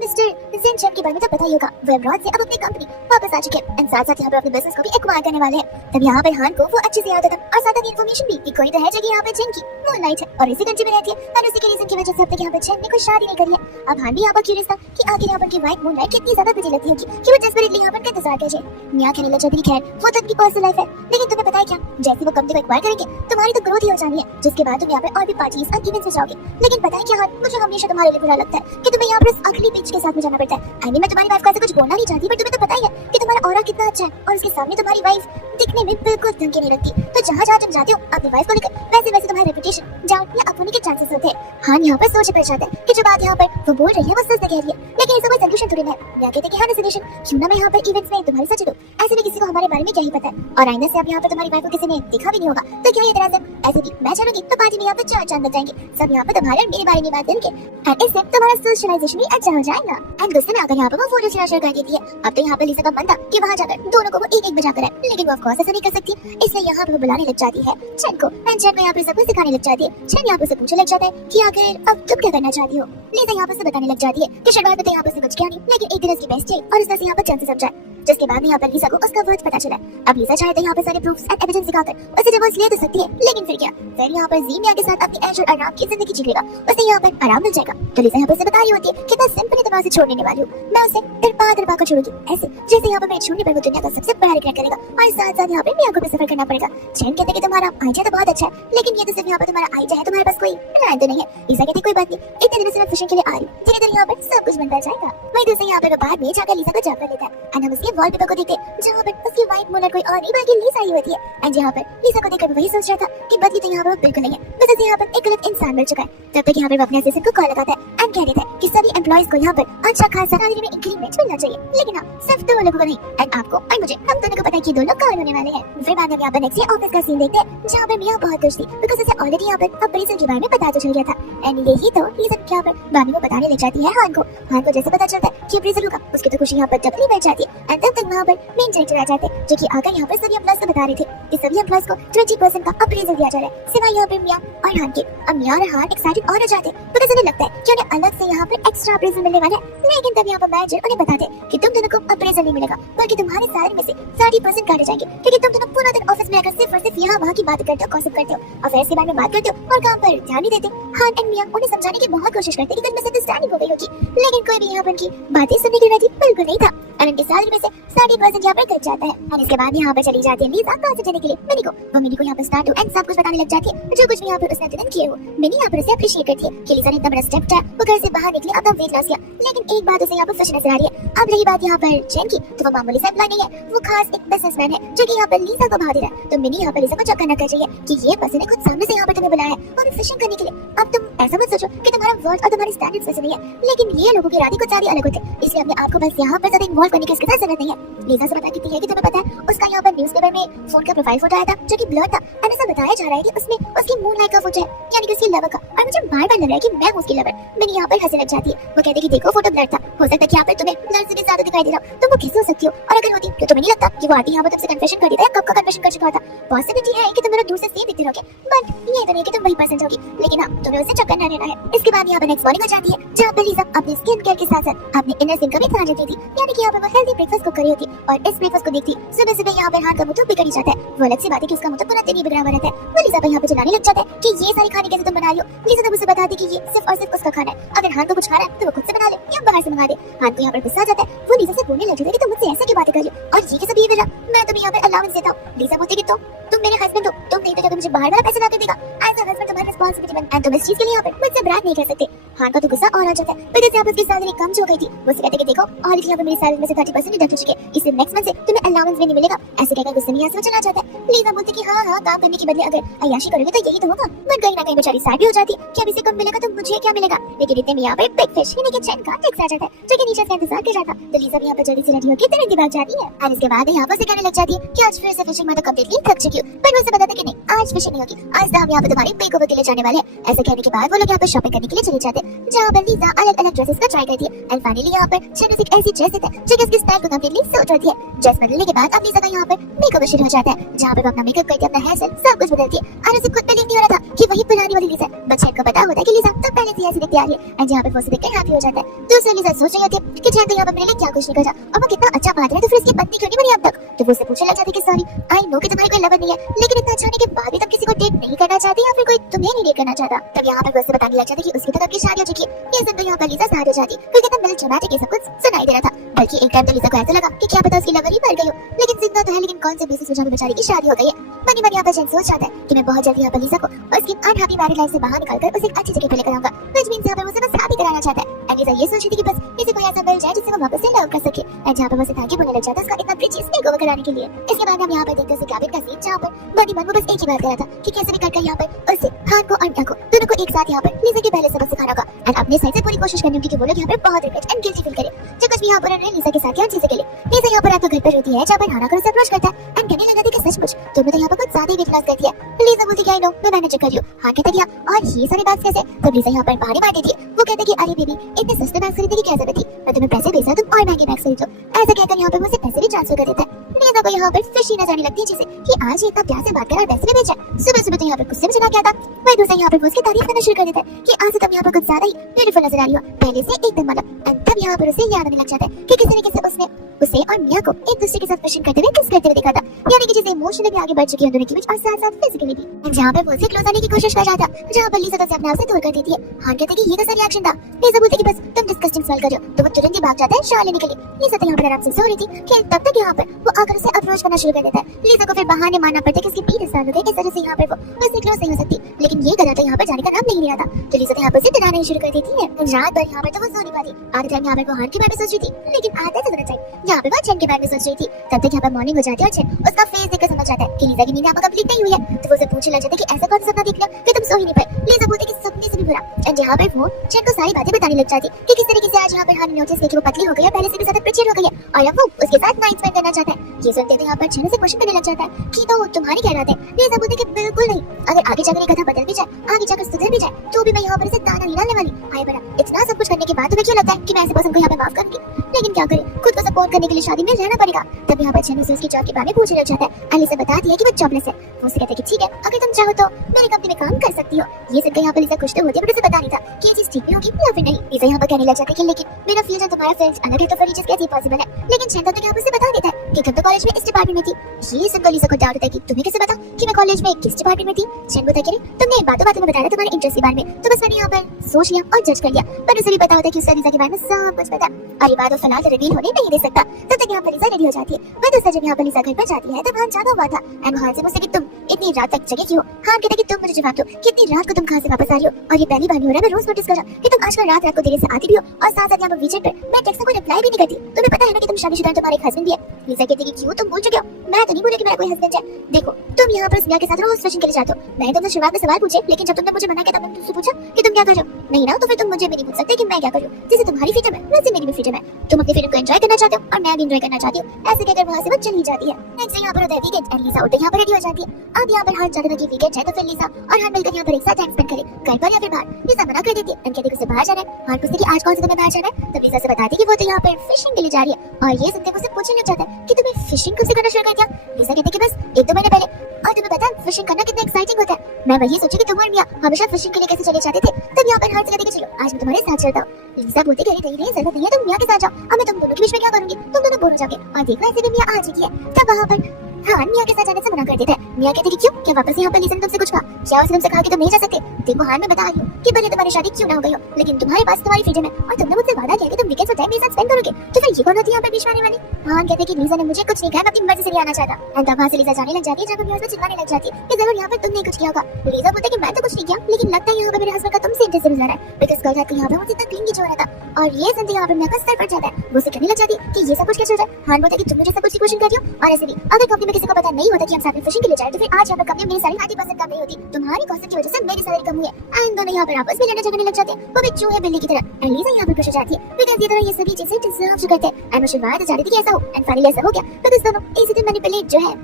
मिस्टर जिनचेन के बारे में तो पता ही होगा, वो अब्रॉड से अब अपनी कंपनी वापस आ चुके हैं एंड साथ साथ यहाँ पर अपने बिजनेस को भी एक्वायर करने वाले हैं। तब यहाँ पर हान को वो अच्छे से याद आता और साथ साथ इन्फॉर्मेशन भी कि कोई तो है जगह यहाँ पे जिनकी मूनलाइट है और इसी कंट्री में रहती है और उसी के रीजन की वजह से अब तक यहाँ पर जिन ने कोई शादी नहीं करी है। अब हान भी यहाँ पर क्यूरियस था कि आखिर यहाँ पर की वाइट मूनलाइट कितनी ज्यादा प्रिटी लगती होगी कि वो डेस्परेटली यहाँ पर इंतजार कर जाए। मियां कहने लगा चौधरी खैर वो तो उनकी पर्सनल लाइफ है, लेकिन तुम्हें पता है क्या, जैसे वो कंपनी को एक्वायर करेंगे तुम्हारी तो ग्रोथ ही हो जानी है, जिसके बाद तुम यहाँ पे और भी पार्टीज और इवेंट्स में जाओगे। लेकिन पता है क्या हान, मुझे हमेशा तुम्हारे लिए बुरा लगता है कि तुम्हें यहाँ पर आखिरी पिच के साथ में जाना पड़ता है। आई मीन मैं तुम्हारी वाइफ को ऐसे कुछ बोलना नहीं चाहती, पर तुम्हें तो पता ही है कि तुम्हारा ऑरा कितना अच्छा है और उसके सामने तुम्हारी वाइफ दिखने में बिल्कुल ढंग की नहीं लगती। तो जहाँ जहाँ तुम जाते हो अपनी वाइफ को लेकर, वैसे वैसे तुम्हारा रेपुटेशन डाउन या अप होने के चांसेस होते हैं। हान यहाँ पर सोच पड़ जाता है कि जो बात यहाँ पर वो बोल रही है वो सच कह रही है, लेकिन इसका कोई सोल्यूशन थोड़ी ना है। मैं कहते कि हाँ सोल्यूशन क्यों ना मैं यहाँ पर इवेंट्स में तुम्हारी सच दूं, ऐसे भी किसी को हमारे बारे में क्या ही पता है। और आईने से अब यहाँ पर तुम्हारी वाइफ को किसी ने देखा भी नहीं होगा, तो क्या ये तरह से ऐसे भी मैं चलूंगी तो पार्टी में यहाँ पर 4 चांद लग जाएंगे, सब यहाँ पर तुम्हारे और मेरे बारे में बात करेंगे एंड इससे तुम्हारा सोशलाइजेशन भी अच्छा हो जाएगा। एंड गुस्से में आकर यहाँ पर वो फोटो शेयर कर देती है। अब तो यहाँ पर लीजा का मन था कि वहाँ जाकर दोनों को वो एक बजा कर है, लेकिन वो ऑफ कोर्स ऐसा नहीं कर सकती, इसलिए यहाँ पर वो बुलाने लग जाती है चन को एंड चन को यहाँ पर सब कुछ सिखाने लग जाती है। चन यहाँ पर से पूछने लग जाता है कि आखिर अब तुम क्या करना चाहती हो। लीजा यहाँ पर से बताने लग जाती है कि शुरुआत में तो यहाँ पर से कुछ किया नहीं, लेकिन एक दिन उसकी बेस्ट है और उसका यहाँ पर चन से समझा, जिसके बाद में यहाँ पर लीजा को उसका वर्थ पता चला। अब लीजा चाहे तो यहाँ पर सारे प्रूफ्स एंड एविडेंस दिखाकर उसे डिवोर्स ले तो सकती है, लेकिन फिर क्या, फिर यहाँ पर जीमिया के साथ अपनी ऐश और आराम की जिंदगी जी लेगा, उसे यहाँ पर आराम मिल जाएगा। तो लीजा यहाँ पर से बता रही होती है कितना सिंपली तुम्हारे से छोड़ने वाली हूँ, मैं उसे तिरपा कर छोड़ूंगी, ऐसे जैसे यहाँ पर मेरे छोड़ने पर वो दुनिया का सबसे बड़ा रिग्रेट करेगा और साथ साथ यहाँ पर मियां को भी सफर करना पड़ेगा। चैन कहते कि तुम्हारा आइडिया तो बहुत अच्छा है, लेकिन ये तो सिर्फ यहाँ पर तुम्हारा आइडिया है, तुम्हारे पास कोई प्लान तो नहीं है। लीजा कहती कोई बात नहीं, इतने दिनों से मैं फिशिंग के लिए आ रही हूँ, धीरे धीरे यहाँ पर सब कुछ बनता जाएगा। वही दूसरे यहाँ पर बाद में जाकर लीजा को जॉब कर लेता है एंड हम उसके वॉलपेपर को देखते हैं, जहाँ पर उसकी वाइट मूनर कोई और नहीं बल्कि लीजा ही होती है। एंड यहाँ पर लीजा को देखकर वही सोच रहा था कि बदली तो यहाँ पर बिल्कुल नहीं है, बस उसे यहाँ पर एक गलत इंसान मिल चुका है। तब तक यहाँ पर वो अपने असिस्टेंट को कॉल लगाता है एंड कह देता है कि सभी एम्प्लॉइज को यहाँ पर अच्छा खासा सैलरी में इंक्रीमेंट मिलना चाहिए, लेकिन हाँ सिर्फ 2 लोगों को नहीं, एंड आपको और मुझे, हम दोनों को पता है कि 2 लोग कॉल होने वाले हैं। फिर बाद में यहाँ पर नेक्स्ट ऑफिस का सीन देखते हैं, जहाँ पर मियां बहुत खुश थी बिकॉज़ उसे ऑलरेडी यहाँ पर अप्रेजल के बारे में पता तो चल गया था। एंड यही तो रीजन यहाँ पर बानी को बताने लग जाती है हान को जैसे पता चलता है कि अप्रेजल होगा, उसकी तो खुशी यहाँ पर डबल बढ़ जाती है। एंड तब तक वहाँ पर मेन डायरेक्टर आ जाते हैं, जो कि आकर यहाँ पर सभी एम्प्लॉइज को बता रहे थे कि सभी एम्प्लॉइज को 20% का अप्रेजल दिया जा रहा है, सिवाय यहाँ पर मियां और हान के। अब मियां और हान एक्साइटेड और हो जाते हैं बिकॉज़ उन्हें लगता है कि उन्हें अलग से यहाँ पर एक्स्ट्रा अप्रेजल मिलने वाला है। लेकिन तब यहाँ पर मैनेजर उन्हें बताते हैं कि तुम दोनों को अप्रेजल नहीं मिलेगा, बल्कि तुम्हारे सैलरी में से 30% काटे जाएंगे, क्योंकि तुम दोनों पूरा दिन ऑफिस में आकर सिर्फ और सिर्फ यहाँ वहाँ की बात करते हो, गॉसिप करते हो, अफेयर्स के बारे में बात करते हो और काम पर ध्यान नहीं देते। हान एंड मियां उन्हें समझाने की बहुत कोशिश करते हैं कि तुम मिसअंडरस्टैंडिंग हो गई होगी, लेकिन कोई भी यहाँ पर उनकी बातें सुनने के रेडी बिल्कुल नहीं था। और उनकी सैलरी में से 30% यहाँ पर कट जाता है। और इसके बाद यहाँ पर चली जाती है लीजा कॉल देने के लिए मिनी को। वो मिनी को यहाँ पर स्टार्ट हो एंड सब कुछ बताने लग जाती है, जो कुछ भी यहाँ पर उसने तुरंत किए हो। मिनी यहाँ पर उसे अप्रिशिएट करती है कि लीजा ने इतना बड़ा स्टेप उठाया, वो घर से बाहर निकली, अपना वेट लॉस किया, लेकिन एक बात उसे यहाँ पर फिश नजर आ रही है। अब रही बात यहाँ पर चैन की, तो वो मामूली सा एम्प्लॉय नहीं है, वो खास एक बिजनेसमैन है जो कि यहाँ पर लीजा को भाव दे रहा है। तो मिनी यहाँ पर लीजा को चेक करना कर रही है कि ये पर्सन ने खुद सामने से यहाँ पर तुम्हें बुलाया है और फिशिंग करने के लिए। अब तुम ऐसा मत सोचो कि तुम्हारा वर्ड और तुम्हारी स्टैंडर्ड्स वैसे नहीं है, लेकिन ये लोगों के इरादे कुछ ज्यादा अलग होते हैं, इसलिए अपने आप को बस यहाँ पर ज्यादा इन्वॉल्व करने की इसकी जरूरत नहीं है। लीजा से पता की है कि तुम्हें पता है उसका यहाँ पर न्यूज़पेपर में फोन का प्रोफाइल फोटो आया था जो कि ब्लर था, और ऐसा बताया जा रहा है कि उसमें उसकी मूनलाइट का फोटो है, यानी कि उसकी लवर का। और मुझे बार बार लग रहा है कि मैं उसकी लवर। मैंने यहाँ पर हंसने लग जाती है, वो कहते कि देखो फोटो ब्लर था, हो सकता है कि यहाँ पर तुम्हें ब्लर से भी ज्यादा दिखाई दे रहा हो, तुम वो कैसे हो सकती हो? और अगर होती तो तुम्हें नहीं लगता कि वो आती यहाँ पर तुमसे कन्फेशन कर देता है, कब का कन्फेशन कर चुका था? पॉसिबिलिटी है कि तुम दोनों दूर से सेम दिखते रहोगे, बट ये तो नहीं कि तुम वही पर्सन होगी, लेकिन हाँ तुम्हें उससे चक्कर न रहना है। इसके बाद यहाँ पर नेक्स्ट मॉर्निंग हो जाती है, जहाँ पर लीजा अपने स्किन केयर के साथ साथ अपने इनर स्किन का भी ध्यान रखती थी, यानी कि यहाँ पर वो हेल्दी ब्रेकफास्ट को करी होती और इस ब्रेकफास्ट को देखती सुबह सुबह यहाँ पर हाथ का मुंह बिगड़ जाता है। वो अलग सी बात है कि उसका मुंह पूरा दिन ही बिगड़ा हुआ रहता है। वो लीजा पर यहाँ पे चलाने लग जाता है कि ये सारी खाने कैसे तुम बना रही हो। लीजा तब उसे बताती कि ये सिर्फ और सिर्फ उसका खाना है, अगर हान को कुछ खाना है तो वो खुद से बना ले या बाहर से मंगा दे। हान को यहाँ पर गुस्सा आ जाता है, वो लीजा से बोलने लगती है कि तुम मुझसे ऐसे क्यों बातें कर रही हो और ये कैसा बिहेवियर है, मैं तुम्हें यहाँ पर अलाउंस देता हूँ। लीजा बोलती है कि तुम मेरे हस्बैंड हो, तुम नहीं तो क्या मुझे बाहर वाला पैसे ला के देगा। एज अ हस्बैंड तुम्हारी रिस्पांसिबिलिटी बन एंड तुम इस चीज के लिए यहाँ पर मुझसे ब्रैग नहीं कर सकते। हान का तो गुस्सा और आ जाता है, पर जैसे आप उसकी सैलरी कम हो गई थी, वो कहते कि देखो ऑलरेडी यहाँ पर मेरी सैलरी में से 30% डिडक्ट हो चुके हैं, इसलिए नेक्स्ट मंथ से तुम्हें अलाउंस भी नहीं मिलेगा। ऐसे कहकर गुस्से में यहाँ से चला जाता है। लीजा बोलती कि हाँ काम करने के बदले अगर अय्याशी करोगे तो यही तो होगा। बट कहीं ना कहीं बेचारी सैड भी हो जाती है कि अभी से कम मिलेगा तो मुझे क्या मिलेगा। लेकिन इतने में यहाँ पर बिग फिश यानी कि चैन का टैक्स आ जाता है जो कि नीचे से इंतजार कर रहा था। तो लीजा भी यहाँ पर जल्दी से रेडी होकर तिरंगी भाग जाती है और इसके बाद यहाँ पर से कहने लग जाती है कि आज फिर से फिशिंग में तो कंप्लीटली थक चुकी हूँ। पर वो उसे बताता कि नहीं आज फिशिंग नहीं होगी, आज तो हम यहाँ पे तुम्हारे मेकओवर के लिए जाने वाले हैं। ऐसे कहने के बाद वो लोग यहाँ पर शॉपिंग करने के लिए चले जाते हैं जहाँ पर लीजा अलग अलग ड्रेसेस का ट्राई करती है एंड फाइनली यहाँ पर चैन एक ऐसी ड्रेस देता है जो कि उसके स्टाइल को कंप्लीटली सूट होती है। ड्रेस बदलने के बाद अब लीजा का यहाँ पर मेकओवर शुरू हो जाता है जहाँ पर वो अपना मेकअप करके अपना हेयर स्टाइल सब कुछ बदलती है और उसे खुद बिलीव नहीं हो रहा था कि वही पुरानी वाली लीजा है। बट चैन को पता होता है कि लीजा तो पहले से ऐसी दिखती आ रही है एंड यहाँ पर वो उसे देखकर हैप्पी हो जाता है। दूसरी लीजा सोच रही होती है कि चैन तो यहाँ पर मेरे लिए क्या कुछ नहीं कर रहा और वो कितना अच्छा पार्टनर है तो फिर इसकी पत्नी क्यों नहीं बनी अब तक। तो वो उसे पूछने लग जाती है कि सॉरी आई नो कि तुम्हारी कोई लवर नहीं है, लेकिन इतना अच्छा होने के बाद भी तुम किसी को डेट नहीं करना चाहती या फिर कोई तुम्हें नहीं डेट करना चाहता। तब यहाँ पर वो उसे बताने लग जाती है कि उसकी तो कब की शादी हो चुकी है। ये सुनकर यहाँ पर लीजा सैड हो जाती क्योंकि कितना मेलोड्रामेटिक ये सब कुछ सुनाई दे रहा था। बल्कि एक टाइम तो लीजा को ऐसा लगा कि क्या पता उसकी लवर ही मर गई हो, लेकिन जिंदा तो है, लेकिन कौन से बेसिस पे जाकर बेचारी की शादी हो गई है। मनी यहाँ पर चैन सोच जाता है कि मैं बहुत जल्दी यहाँ पर लीजा को उसकी अनहैप्पी मैरिड लाइफ से बाहर निकालकर उसे एक अच्छी जगह पे लेकर आऊंगा। व्हिच मींस यहाँ पर वो उसे बस हैप्पी कराना चाहता है एंड लीजा ये सोच रही थी कि बस इसे कोई ऐसा मिल जाए जिससे वो वापस से लव कर सके एंड जहाँ पर वो उसे थैंक यू बोलने लग जाता है उसका इतना ब्रिटिश मेकओवर कराने के लिए। इसके बाद हम यहाँ पर देखते हैं कैबिन का सीन जहाँ पर बनी मन वो बस एक ही बात कर रहा था कि कैसे भी करके यहाँ पर उसे हान को और मिया को दोनों को एक साथ यहाँ पर लीजा के पहले सबक सिखाना होगा एंड अपने साइड से पूरी कोशिश करनी होगी कि वो लोग यहाँ पर बहुत रिग्रेट एंड गिल्टी फील करे जो कुछ भी यहाँ पर लीजा के साथ यहाँ चीजें के लिए। लीजा यहाँ पर आपको घर पर होती है जहाँ पर हाना को उसे अप्रोच करता है एंड कहने लगा था कि सचमुच तुमने तो यहाँ पर कुछ ज्यादा ही वेट लॉस कर दिया। लीजा बोलती कि आई नो मैं मैनेज कर रही हूँ। हाँ कहता क्या और ये सारी बात कैसे। तब लीजा यहाँ पर बहाने मार देती है। वो कहता कि अरे बेबी इतने सस्ते बैग्स खरीदने की क्या जरूरत थी, मैं तुम्हें पैसे भेजा तुम और महंगे बैग्स खरीदो। ऐसा कहकर यहाँ पर मुझे पैसे भी ट्रांसफर कर देता है। लीजा को यहाँ पर फिशी नजर आने लगती है जिसे कि आज इतना प्यार से बात कर और पैसे भी भेजा। सुबह सुबह तो यहाँ पर गुस्से में चला गया था, वही दूसरा यहाँ पर उसकी तारीफ करना शुरू कर देता है कि आज तुम यहाँ पर कुछ ज्यादा ही ब्यूटीफुल नजर आ रही हो, पहले से एकदम मतलब। तब यहाँ पर उसे याद आने लग जाता है कि किसी न किसी उसने उसे और मिया को एक दूसरे के साथ फिशिंग करते हुए किस करते हुए देखा था, यानी कि जैसे इमोशनली भी आगे बढ़ चुकी है दोनों के बीच और साथ साथ फिजिकली भी। जहाँ पर वो उसे क्लोज आने की कोशिश कर रहा था जहाँ पर लीजा तो उसे अपने आप से दूर कर देती है। हान कहते कि ये कैसा रिएक्शन था। लीजा बोलती कि बस तुम डिस्कस्टिंग स्मेल कर रहे हो, तो वो तुरंत ही भाग जाता है शावर लेने के लिए। लीजा तो यहाँ पर आराम से सो रही थी कि तब तक यहाँ पर वो आकर उसे अप्रोच करना शुरू कर देता है। लीजा को फिर बहाने मारना पड़ता है कि उसकी पीठ स्टार्ट हो गई, इस वजह से यहाँ पर वो उससे क्लोज नहीं हो सकती, लेकिन ये गलत है यहाँ पर जाने का नाम नहीं लिया था। तो लीजा तो यहाँ पर उसे डराना शुरू कर देती है। रात भर यहाँ पर तो वो सो नहीं पाती। आधे टाइम यहाँ पर वो हान के बारे में सोच रही थी, लेकिन आधे से टाइम यहाँ पे वो चैन के बारे में सोच रही थी। तब तक यहाँ पर मॉर्निंग हो जाती है और चैन उसका फेस देखकर समझ जाता है कि लीजा की नींद यहाँ पर कंप्लीट नहीं हुई है। तो वो उसे पूछने लग जाता है कि ऐसा कौन सा सपना देख लिया कि तुम सो ही नहीं पाए। लीजा बोलती कि सपने से भी बुरा। एंड यहाँ पर वो चैन को सारी बातें बताने लग जाती कि किस तरीके से आज यहाँ पर हान नोटिस किया कि वो पतली हो गई है, पहले से भी ज्यादा प्रिचर हो गई है और अब वो उसके साथ नाइट स्पेंड करना चाहता है। ये सुनते तो यहाँ पर चैन से क्वेश्चन करने लग जाता है कि तो तुम्हारी क्या रात है। लीजा बोलती कि बिल्कुल नहीं, अगर आगे जाकर ये कथा बदल भी जाए, आगे जाकर सुधर भी जाए, तो भी मैं यहाँ पर इसे ताना नहीं डालने वाली। हाय बड़ा इतना सब कुछ करने के बाद तुम्हें क्यों लगता है कि मैं ऐसे पर्सन को यहाँ पे माफ करूंगी। लेकिन क्या करे, खुद को सपोर्ट करने के लिए शादी में रहना पड़ेगा। तब यहाँ पर चैन से उसकी जॉब के बारे में पूछने लग जाता है। अलीसा बताती है कि वो जॉबलेस है। वो उसे कहता है कि ठीक है अगर तुम चाहो तो मेरी कंपनी में काम कर सकती हो। ये सुनकर यहाँ पर लीजा खुश तो होती है बट उसे पता नहीं था कि ये चीज ठीक भी होगी या फिर नहीं। लीजा यहाँ पर कहने लग जाती है कि लेकिन मेरा फील्ड और तुम्हारा फील्ड अलग है तो फिर ये चीज कैसे पॉसिबल है। लेकिन चैन तक यहाँ पर उसे बता देता है कि तुम तो कॉलेज में इस डिपार्टमेंट में थी। ये सुनकर लीजा को डाउट होता है कि तुम्हें कैसे पता कि मैं कॉलेज में किस डिपार्टमेंट में थी। चैन बोलता है कि तुमने बातों बातों में बताया तुम्हारे इंटरेस्ट के बारे में, तो बस मैंने यहाँ पर सोच लिया और जज कर लिया। पर उसे भी पता होता है कि उसका लीजा के बारे में सब कुछ पता है और ये बात फिलहाल रिवील होने नहीं दे सकता। तब तक यहाँ पर लीजा रेडी हो जाती है। वह दूसरा जब यहाँ पर लीजा घर पर जाती है तब हान जागा हुआ था एंड हान से मुझसे कि तुम इतनी रात तक जगे क्यों। हान कहता है कि तुम मुझे जवाब दो कि इतनी रात को तुम कहाँ से वापस आ रही हो, और ये पहली बार नहीं हो रहा है, मैं रोज नोटिस कर रहा हूँ कि तुम आजकल रात रात को देर से आती भी हो और साथ साथ यहाँ पर वीकेंड पर मैं टेक्स्ट को रिप्लाई भी नहीं करती। तुम्हें पता है ना कि तुम शादीशुदा हो, तुम्हारे हस्बैंड भी है। लीजा कहती है कि क्यों तुम भूल चुके हो, मैं तो नहीं भूली कि मेरा कोई हस्बैंड है। देखो तुम यहाँ पर मिया के साथ रोज फिशिंग के लिए जाते हो। मैंने तुमसे शुरुआत में सवाल पूछे, लेकिन जब तुमने मुझे मना किया तब मैंने तुमसे पूछा कि तुम क्या कर रहे हो। नहीं ना, तो फिर तुम मुझे भी नहीं पूछ सकते कि मैं क्या कर रही हूँ। जैसे तुम्हारी फ्रीडम है वैसे मेरी भी फ्रीडम है। तुम अपनी फ्रीडम को एंजॉय करना चाहते हो और मैं भी एंजॉय करना चाहती हूँ। ऐसे कहकर वहाँ से वो चली जाती है। नेक्स्ट यहाँ पर होता है वीकेंड एंड लीजा उठते यहाँ पर रेडी हो जाती है। अब यहाँ पर हान जाने लगी वीकेंड है तो फिर लीजा और हान मिलकर यहाँ पर एक साथ टाइम स्पेंड करे, घर पर या फिर बाहर। लीजा मना कर देती है एंड कहती है उसे बाहर जाना है। हान पूछती है कि आज कौन से तुम्हें बाहर जाना है। तब लीजा से बताती है कि वो तो यहाँ पर फिशिंग के लिए जा रही है और ये सुनते मुझसे पूछने लग जाता है कि तुम्हें फिशिंग कब से करना शुरू कर दिया। लीजा कहती है कि बस 1-2 महीने पहले। और तुम्हें पता है फिशिंग करना कितना एक्साइटिंग होता है। मैं वही सोची कि तुम और मिया हमेशा फिशिंग के लिए कैसे चले जाते थे। तब यहाँ पर हान से कहती है कि चलो आज मैं तुम्हारे साथ चलता हूँ। लीजा बोलती है कि नहीं जरूरत नहीं है, तुम मिया के साथ जाओ, अब मैं तुम दोनों के बीच में क्या करूंगी, तुम दोनों बोर हो जाओगे। और देखो ऐसे भी मिया आ चुकी है। तब वहाँ पर हाँ मियाँ के साथ जाने से मना कर देता है। मियाँ कहते कि क्यों, क्या वापस यहाँ पर लीजा ने तुमसे कुछ कहा? क्या उसने तुमसे कहा कि तुम नहीं जा सकते? देखो हाँ मैं बता रही हूँ कि भले तुम्हारी शादी क्यों ना हो गई हो, लेकिन तुम्हारे पास तुम्हारी फ्रीडम है और तुमने मुझसे वादा किया कि तुम वीकेंड्स पर टाइम मेरे साथ स्पेंड करोगे, तो फिर ये कौन होती है यहाँ पर बीच में आने वाली? हाँ कहते कि लीजा ने मुझे कुछ नहीं कहा, मैं अपनी मर्जी से नहीं आना चाहता। एंड तब वहाँ से लीजा जाने लग जाती है, जब हम चिल्लाने लग जाती है कि जरूर यहाँ पर तुमने कुछ किया होगा। लीजा बोलती है कि मैं तो कुछ नहीं किया, लेकिन लगता है यहाँ पर मेरे हस्बैंड का तुमसे इंटरेस्ट जरूर आ रहा है, बिकॉज़ कल रात को यहाँ पर मुझसे इतना क्लीन हो रहा था। और ये सुनते यहाँ पर मैं सर पर जाता है। वो उसे कहने लग जाती है कि ये सब कुछ क्या चल रहा है? हान बोलता है कि तुम मुझे सब कुछ की क्वेश्चन कर रही हो, और ऐसे भी अगर कंपनी में किसी को पता नहीं होता कि हम साथ में फिशिंग के लिए जाए, तो फिर आज यहाँ पर कंपनी में मेरी सारी 90% काम नहीं होती। तुम्हारी कॉस्ट की वजह से मेरी सैलरी कम हुई है। एंड दोनों यहाँ पर आपस में लड़ने झगड़ने लग जाते हैं, वो भी चूहे बिल्ली की तरह। एंड लीजा यहाँ पर खुश हो जाती है बिकॉज़ ये दोनों ये सभी चीजें डिजर्व करते हैं। एंड मुझे बात चाहती थी कि ऐसा हो, एंड फाइनली ऐसा हो गया। बिकॉज़ दोनों इसी दिन मैनिपुलेट जो है।